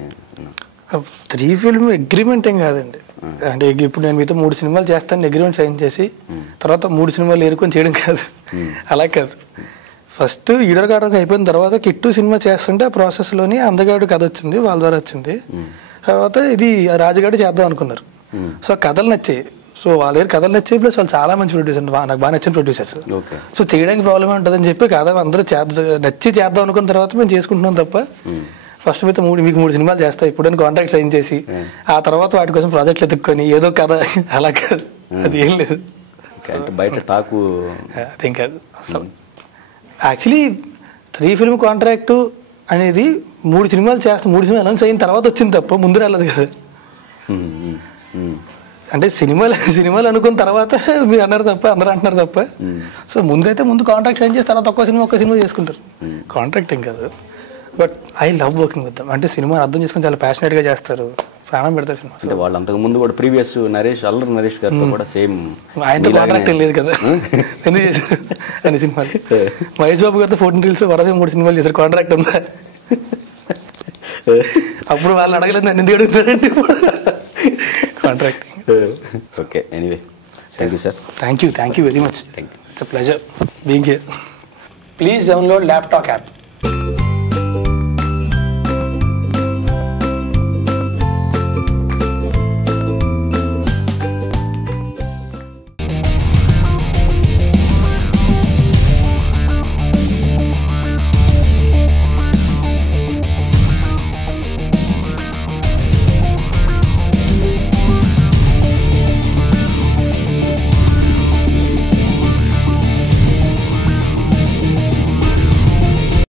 3 ఫిల్మ్ అగ్రిమెంట్ ఏం కాదండి. అంటే ఇప్పుడు నేను మీతో 3 సినిమాలు చేస్తాను అగ్రిమెంట్ సైన్ చేసి తర్వాత 3 సినిమాలు ఏరుకొని చేయడం కాదు, అలా కాదు. ఫస్ట్ ఈడరగాడకు అయిపోయిన తర్వాత కిట్టు సినిమా చేస్తుంటే ఆ ప్రాసెస్లోని అందగాడు కథ వచ్చింది, వాళ్ళ ద్వారా వచ్చింది. తర్వాత ఇది రాజుగాడు చేద్దాం అనుకున్నారు. సో కథలు నచ్చాయి, సో వాళ్ళ దగ్గర కథలు నచ్చాయి, ప్లస్ వాళ్ళు చాలా మంచి ప్రొడ్యూసర్, నాకు బాగా నచ్చిన ప్రొడ్యూసర్స్. సో చేయడానికి ప్రాబ్లమ్ ఉంటుందని చెప్పి కథ అందరూ నచ్చి చేద్దాం అనుకున్న తర్వాత మేము చేసుకుంటున్నాం తప్ప ఫస్ట్ అయితే మీకు 3 సినిమాలు చేస్తాయి ఇప్పుడు కాంట్రాక్ట్ సైన్ చేసి ఆ తర్వాత వాటి కోసం ప్రాజెక్టులు ఎత్తుక్కొని ఏదో కథ, అలా కాదు, అది ఏం లేదు. బయట టాకు అదేం కాదు అసలు. యాక్చువల్లీ 3 ఫిల్మ్ కాంట్రాక్టు అనేది 3 సినిమాలు చేస్తాం, 3 సినిమాలు అనౌన్స్ అయిన తర్వాత వచ్చింది తప్ప ముందు రాలేదు కదా. అంటే సినిమాలు అనుకున్న తర్వాత మీరు అన్నారు తప్ప, అందరూ అంటున్నారు తప్ప. సో ముందు కాంట్రాక్ట్ సైన్ చేసి తర్వాత ఒక్క సినిమా చేసుకుంటారు, కాంట్రాక్ట్ ఏం కాదు. But I love working with them. అంటే సినిమాని అర్థం చేసుకుని చాలా ప్యాషనేట్గా చేస్తారు, ప్రాణం పెడతారు సినిమా. అంటే వాళ్ళు అంతకు ముందు కూడా ప్రీవియస్ అల్లరి నరేష్ గారితో కూడా సేమ్, ఆయనతో కాంట్రాక్ట్ ఏం లేదు కదా, ఎందుకు చేశారు అన్ని సినిమాలు. మహేష్ బాబు గారితో 14 రీల్స్ వరుసగా 3 సినిమాలు చేశారు, కాంట్రాక్ట్ ఉందా? అప్పుడు వాళ్ళు అడగలేదు, నన్ను ఎందుకు అడుగుతారండి contract. Okay, anyway thank you sir. Thank you very much. It's a pleasure being here. Please download Laptalk app.